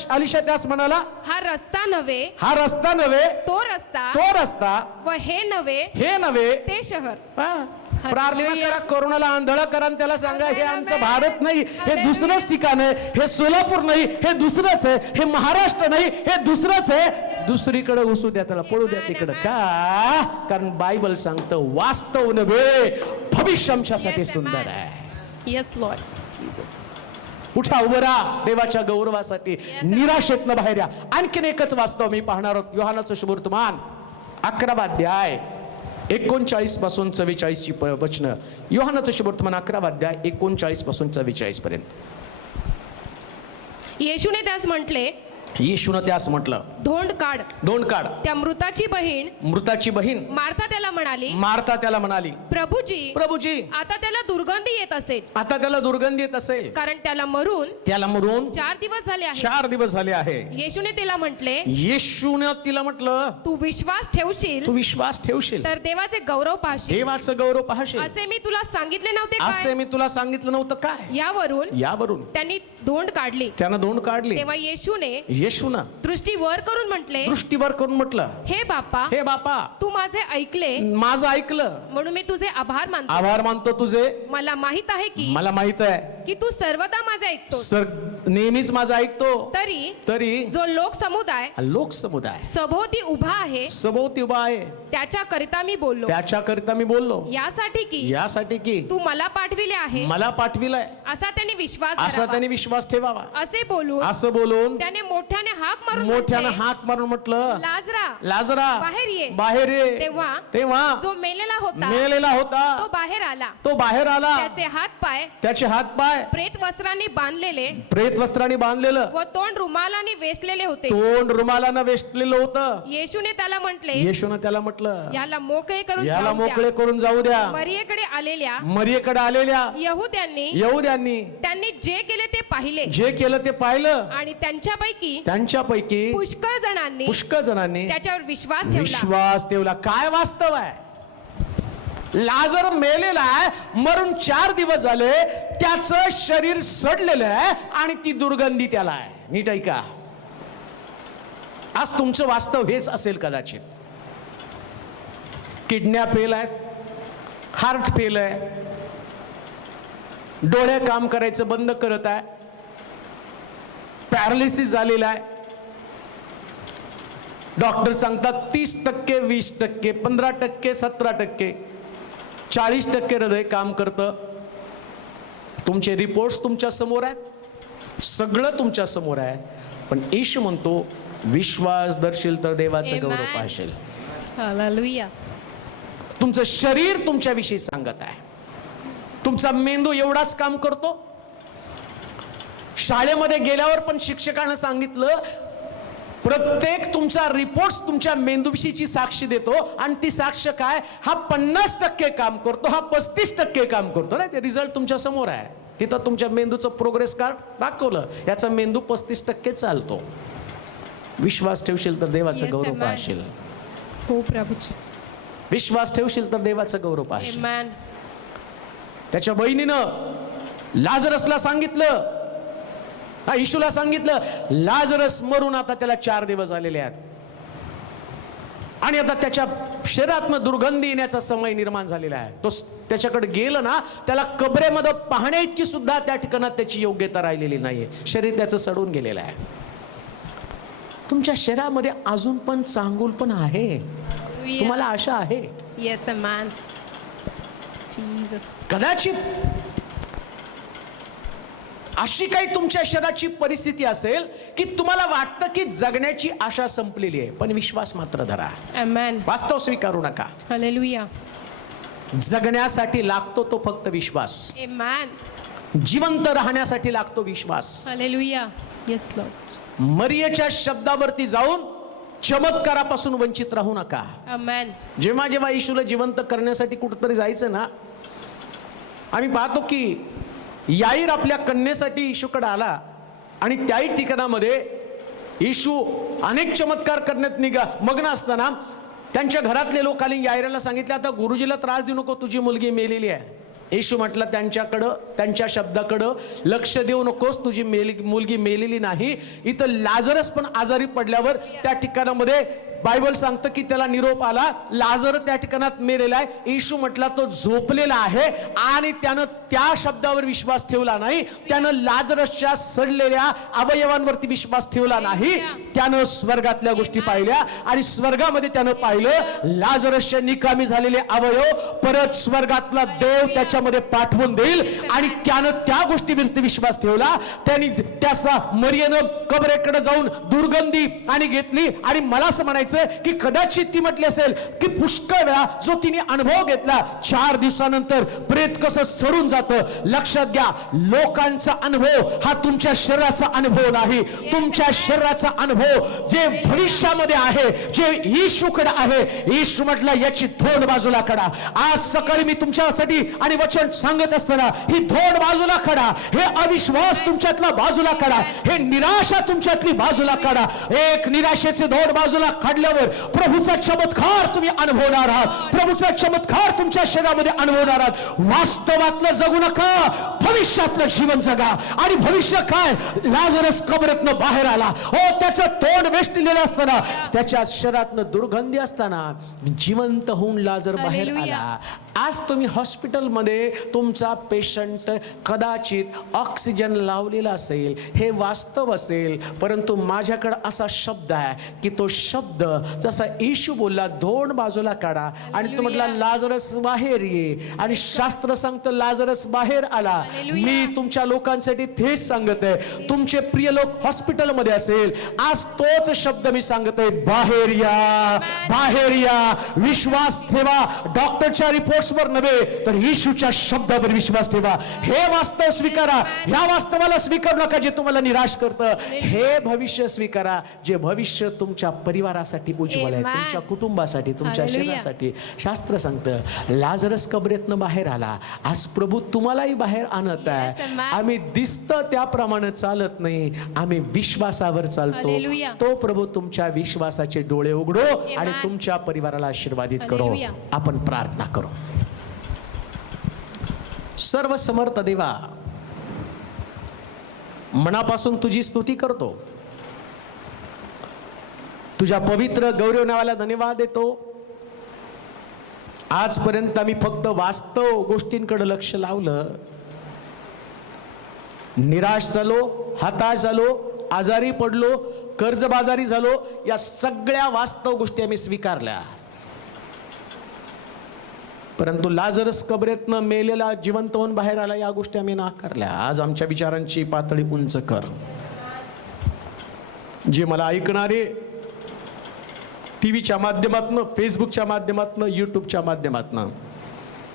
अलिशा त्यास म्हणाला, हा रस्ता नव्हे, हा रस्ता नव्हे, तो रस्ता, तो रस्ता, व हे नव्हे, हे नव्हे. ते शहर. हा. प्रार्थना करा, कोरोनाला आंधळ करा आणि त्याला सांगा हे आमचं भारत नाही, हे दुसरंच ठिकाण आहे, हे सोलापूर नाही, हे दुसरंच आहे, हे महाराष्ट्र नाही, हे दुसरंच आहे, दुसरीकडे उसू द्या, त्याला पळू द्या तिकडं. का? कारण बायबल सांगतं वास्तव नव्हे, भविष्य आमच्यासाठी सुंदर आहे. Yes Lord. उठा, उभं राहा देवाच्या गौरवासाठी. निराशेतनं बाहेर या. आणखीन एकच वास्तव मी पाहणार आहोत. योहानाचं शुभवर्तमान 11वा अध्याय 39 पासून 44 ची वचनं. योहानाचं शुभवर्तमान 11वा अध्याय 39 पासून 44 पर्यंत. येशूने त्यास म्हटले, येशूनं त्यास म्हटलं, धोंड काढ. धोंड काढ. त्या मृताची बहीण मार्था त्याला म्हणाली, प्रभूजी आता त्याला दुर्गंधी येत असेल. आता त्याला दुर्गंधी येत असेल, कारण त्याला मरून 4 दिवस झाले आहे. 4 दिवस झाले आहे. येशूने तिला म्हटले, येशूने तिला म्हटलं, तू विश्वास ठेवशील तर देवाचे गौरव पाहशील. देवाचं गौरव पाहशील. असे मी तुला सांगितले नव्हते असे काय? मी तुला सांगितलं नव्हतं काय? यावरून त्यांनी धोंड काढली. त्यानं धोंड काढली. तेव्हा येशूनं दृष्टी वर करून म्हटले, दृष्टीवर करून म्हटलं, हे बापा तू माझे ऐकले, माझं ऐकलं, म्हणून मी तुझे आभार मानतो तुझे. मला माहित आहे मला माहित आहे की तू सर्वदा माझे ऐकतो. नेहमीच माझं ऐकतो. तरी जो लोकसमुदाय सभोवती उभा आहे त्याच्याकरिता मी बोललो. यासाठी की तू मला पाठविले आहे, मला पाठविलंय असा त्यांनी विश्वास ठेवावा. असे बोलून त्याने मोठ्याने हाक मारून म्हटलं, लाजरा बाहेर ये. तेव्हा जो मेलेला होता तो बाहेर आला. त्याचे हात पाय प्रेत वस्त्रांनी बांधलेलं व तोंड रुमालाने वेष्टलेलं होतं. येशूने त्याला म्हटलं, याला मोकळे करून जाऊ द्या. मरियेकडे आलेल्या यहूद्यांनी त्यांनी जे केलं ते पाहिलं आणि त्यांच्यापैकी पुष्कळ जणांनी त्याच्यावर विश्वास ठेवला. काय वास्तव आहे? लाजर मेलेला आहे, मरून 4 दिवस झाले, त्याचं शरीर सडलेलं आहे आणि ती दुर्गंधी त्याला आहे. नीट ऐका, आज तुमचं वास्तव हेच असेल कदाचित. किडन्या फेल आहेत, हार्ट फेल आहे, डोळे काम करायचं बंद करत आहे, पॅरालिसिस झालेला आहे. डॉक्टर सांगतात 30%, 20%, 15%, 17%, 40% हृदय काम करतं. तुमचे रिपोर्ट्स तुमच्या समोर आहेत, सगळं तुमच्या समोर आहे. पण येशू म्हणतो, विश्वास दर्शील तर देवाचं गौरव पाहशील. हालेलुया. तुमचं शरीर तुमच्याविषयी सांगत आहे. तुमचा मेंदू एवढाच काम करतो. शाळेमध्ये गेल्यावर पण शिक्षकानं सांगितलं, प्रत्येक तुमचा रिपोर्ट तुमच्या मेंदूविषयीची साक्ष देतो. आणि ती साक्ष काय? हा 50% काम करतो, हा 35% काम करतो. ना, ते रिझल्ट तुमच्या समोर आहे. तिथं तुमच्या मेंदूचं प्रोग्रेस कार्ड दाखवलं, याचा मेंदू 35% चालतो. विश्वास ठेवशील तर देवाचं गौरव पाहशील. हो प्रभूजी. विश्वास ठेवशील तर देवाचं गौरव पाहशील. त्याच्या बहिणीनं लाजरसला सांगितलं, येशूला सांगितलं, लाजरस मरून आता त्याला 4 दिवस झालेले आहेत आणि आता त्याच्या शरीरातनं दुर्गंधी येण्याचा समय निर्माण झालेला आहे. तो त्याच्याकडे गेलं ना, त्याला कबरेमध्ये पाहण्या इतकी सुद्धा त्या ठिकाणात त्याची योग्यता राहिलेली नाहीये. शरीर त्याचं सडून गेलेलं आहे. तुमच्या शरीरामध्ये अजून पण चांगुल पण आहे. तुम्हाला आशा आहे. Yes man. कदाचित अशी काही तुमच्या शरीराची परिस्थिती असेल की तुम्हाला वाटतं की जगण्याची आशा संपलेली आहे, पण विश्वास मात्र धरा. आमेन. वास्तव स्वीकारू नका. हालेलुया. जगण्यासाठी लागतो तो फक्त विश्वास. आमेन. जिवंत राहण्यासाठी लागतो विश्वास. हालेलुया. Yes lord. मरियेच्या शब्दावरती जाऊन चमत्कारापासून वंचित राहू नका. आमेन. जेव्हा जेव्हा येशूला जिवंत करण्यासाठी कुठेतरी जायचं ना, आम्ही पाहतो की याईर आपल्या कन्येसाठी येशूकडे आला आणि त्याही ठिकाणामध्ये येशू अनेक चमत्कार करण्यात मग्न असताना त्यांच्या घरातले लोकांनी यायराला सांगितलं, आता गुरुजीला त्रास देऊ नको, तुझी मुलगी मेलेली आहे. येशू म्हटलं त्यांच्याकडं, त्यांच्या शब्दाकडं लक्ष देऊ नकोस, तुझी मुलगी मेलेली नाही. इथं लाजरस पण आजारी पडल्यावर त्या ठिकाणामध्ये बायबल सांगतं की त्याला निरोप आला, लाजर त्या ठिकाणात मेलेला आहे. येशू म्हटला तो झोपलेला आहे, आणि त्यानं त्या शब्दावर विश्वास ठेवला नाही. त्यानं लाजरसच्या सडलेल्या अवयवांवरती विश्वास ठेवला नाही. त्यानं स्वर्गातल्या गोष्टी पाहिल्या, आणि स्वर्गामध्ये त्यानं पाहिलं लाजरसचे निकामी झालेले अवयव परत स्वर्गातला देव त्याच्यामध्ये पाठवून देईल, आणि त्यानं त्या गोष्टीवरती विश्वास ठेवला. त्यांनी त्याचा मरियेनं कबरेकडे जाऊन दुर्गंधी आणि घेतली, आणि मला असं म्हणायचं की कदाचित ती म्हटली असेल की पुष्कळ वेळा जो तिने अनुभव घेतला, 4 दिवसानंतर प्रेत कसं सडून जातं. लक्षात घ्या, लोकांचा अनुभव हा तुमच्या शरीराचा अनुभव नाही. तुमच्या शरीराचा अनुभव जे भविष्यामध्ये आहे, जे येशूकडे आहे. येशू म्हटलं याची धोंड बाजूला काढा. आज सकाळी मी तुमच्यासाठी आणि वचन सांगत असताना ही धोंड बाजूला काढा, हे अविश्वास तुमच्यातला बाजूला काढा, हे निराशा तुमच्यातली बाजूला काढा. एक निराशेचे धोंड बाजूला काढल्यावर प्रभूचा चमत्कार तुम्ही अनुभवणार आहात. प्रभूचा चमत्कार तुमच्या शरीरामध्ये अनुभवणार आहात. वास्तवातलं जगू नका, भविष्यातलं जीवन जगा. आणि भविष्य काय? लाजरस कबरेतनं बाहेर आला. त्याचं तोंड वेष्टलेलं असताना, त्याच्या शरीरातनं दुर्गंधी असताना जिवंत होऊन लाजर बाहेर आला. आज तुम्ही हॉस्पिटलमध्ये तुमचा पेशंट कदाचित ऑक्सिजन लावलेला असेल, हे वास्तव असेल, परंतु माझ्याकडे असा शब्द आहे की तो शब्द जसा येशू बोलला, धोंड बाजूला काढा, आणि तो म्हटला लाजरस बाहेर ये, आणि शास्त्र सांगतं लाजरस बाहेर आला. मी तुमच्या लोकांसाठी तेच सांगत आहे. तुमचे प्रिय लोक हॉस्पिटलमध्ये असेल, आज तोच शब्द मी सांगत आहे, बाहेर या, बाहेर या. विश्वास ठेवा, डॉक्टरच्या रिपोर्ट्सवर नव्हे तर येशूच्या शब्दावर विश्वास ठेवा. हे वास्तव स्वीकारा. ह्या वास्तवाला स्वीकारू नका जे तुम्हाला निराश करतं. हे भविष्य स्वीकारा जे भविष्य तुमच्या परिवारासाठी उज्ज्वल आहे, तुमच्या कुटुंबासाठी, तुमच्या शरीरासाठी. शास्त्र सांगतं लाजरस कबरेतनं बाहेर आला. आज प्रभू तुम्हालाही बाहेर आणत आहे. आम्ही दिसतं त्याप्रमाणे चालत नाही, आम्ही विश्वासावर चालतो. तो प्रभू तुमच्या विश्वासाचे डोळे उघडो आणि तुमच्या परिवाराला आशीर्वादित करो. आपण प्रार्थना करू. सर्व समर्थ देवा, मनापासून तुझी स्तुती करतो. तुझ्या पवित्र गौरव नावाला धन्यवाद देतो. आजपर्यंत आम्ही फक्त वास्तव गोष्टींकडे लक्ष लावलं, निराश झालो, हताश झालो, आजारी पडलो, कर्जबाजारी झालो. या सगळ्या वास्तव गोष्टी आम्ही स्वीकारल्या, परंतु लाजरस कबरेतनं मेलेला जिवंत होऊन बाहेर आला या गोष्टी आम्ही नाकारल्या. आज आमच्या विचारांची पातळी उंच कर. जे मला ऐकणारे टीव्हीच्या माध्यमातून, फेसबुकच्या माध्यमातून, यूट्यूबच्या माध्यमातून,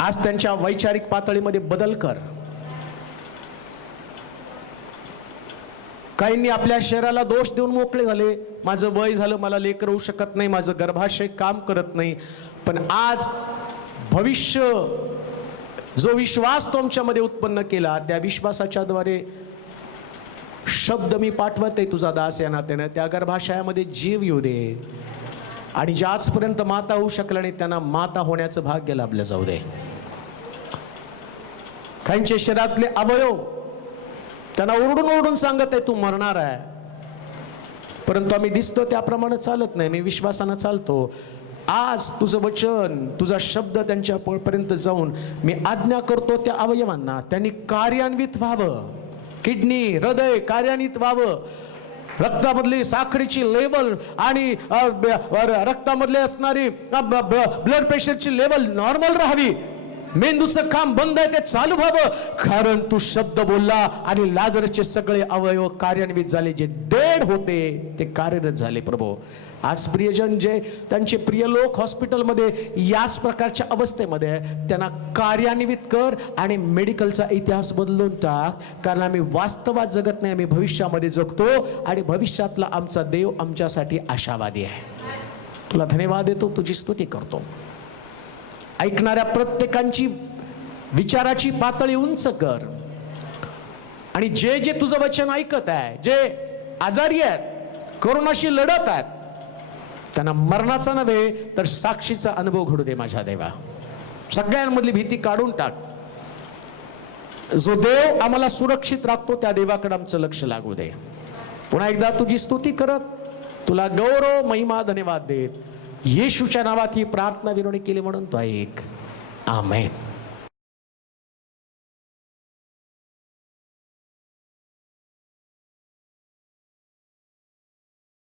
आज त्यांच्या वैचारिक पातळीमध्ये बदल कर. काहींनी आपल्या शरीराला दोष देऊन मोकळे झाले. माझं वय झालं, मला लेकर होऊ शकत नाही, माझं गर्भाशय काम करत नाही. पण आज भविष्य जो विश्वास तुमच्यामध्ये उत्पन्न केला, त्या विश्वासाच्या द्वारे शब्द मी पाठवत आहे तुझा दास या नात्यानं, त्या गर्भाशयामध्ये जीव येऊ दे. आणि जे आजपर्यंत माता होऊ शकला नाही त्यांना माता होण्याचं भाग्य लाभलं जाऊ दे. काहींचे शरीरातले अवयव त्यांना ओरडून ओरडून सांगत आहे तू मरणार आहे, परंतु आम्ही दिसतो त्याप्रमाणे चालत नाही, मी विश्वासानं चालतो. आज तुझं वचन, तुझा शब्द त्यांच्या पर्यंत जाऊन मी आज्ञा करतो त्या अवयवांना त्यांनी कार्यान्वित व्हावं. किडनी, हृदय कार्यान्वित व्हावं. रक्तामधली साखरेची लेवल आणि रक्तामधले असणारी ब्लड प्रेशरची लेवल नॉर्मल राहावी. मेंदूचं काम बंद आहे ते चालू व्हावं, कारण तू शब्द बोलला आणि लाजरसचे सगळे अवयव कार्यान्वित झाले. जे डेड होते ते कार्यरत झाले. प्रभू, आज प्रियजन जे त्यांचे प्रिय लोक हॉस्पिटलमध्ये याच प्रकारच्या अवस्थेमध्ये, त्यांना कार्यान्वित कर आणि मेडिकलचा इतिहास बदलून टाक. कारण आम्ही वास्तवात जगत नाही, आम्ही भविष्यामध्ये जगतो आणि भविष्यातला आमचा देव आमच्यासाठी आशावादी आहे. तुला धन्यवाद देतो, तुझी स्तुती करतो. ऐकणाऱ्या प्रत्येकांची विचाराची पातळी उंच कर. आणि जे जे तुझं वचन ऐकत आहे, जे आजारी आहेत, कोरोनाशी लढत आहेत, त्यांना मरणाचा नव्हे तर साक्षीचा अनुभव घडू दे माझ्या देवा. सगळ्यांमधली भीती काढून टाक. जो देव आम्हाला सुरक्षित राखतो त्या देवाकडे आमचं लक्ष लागू दे. पुन्हा एकदा तुझी स्तुती करत, तुला गौरव महिमा धन्यवाद देत, येशूच्या नावात ही प्रार्थना विनवणी केली म्हणून तो ऐक. आमेन.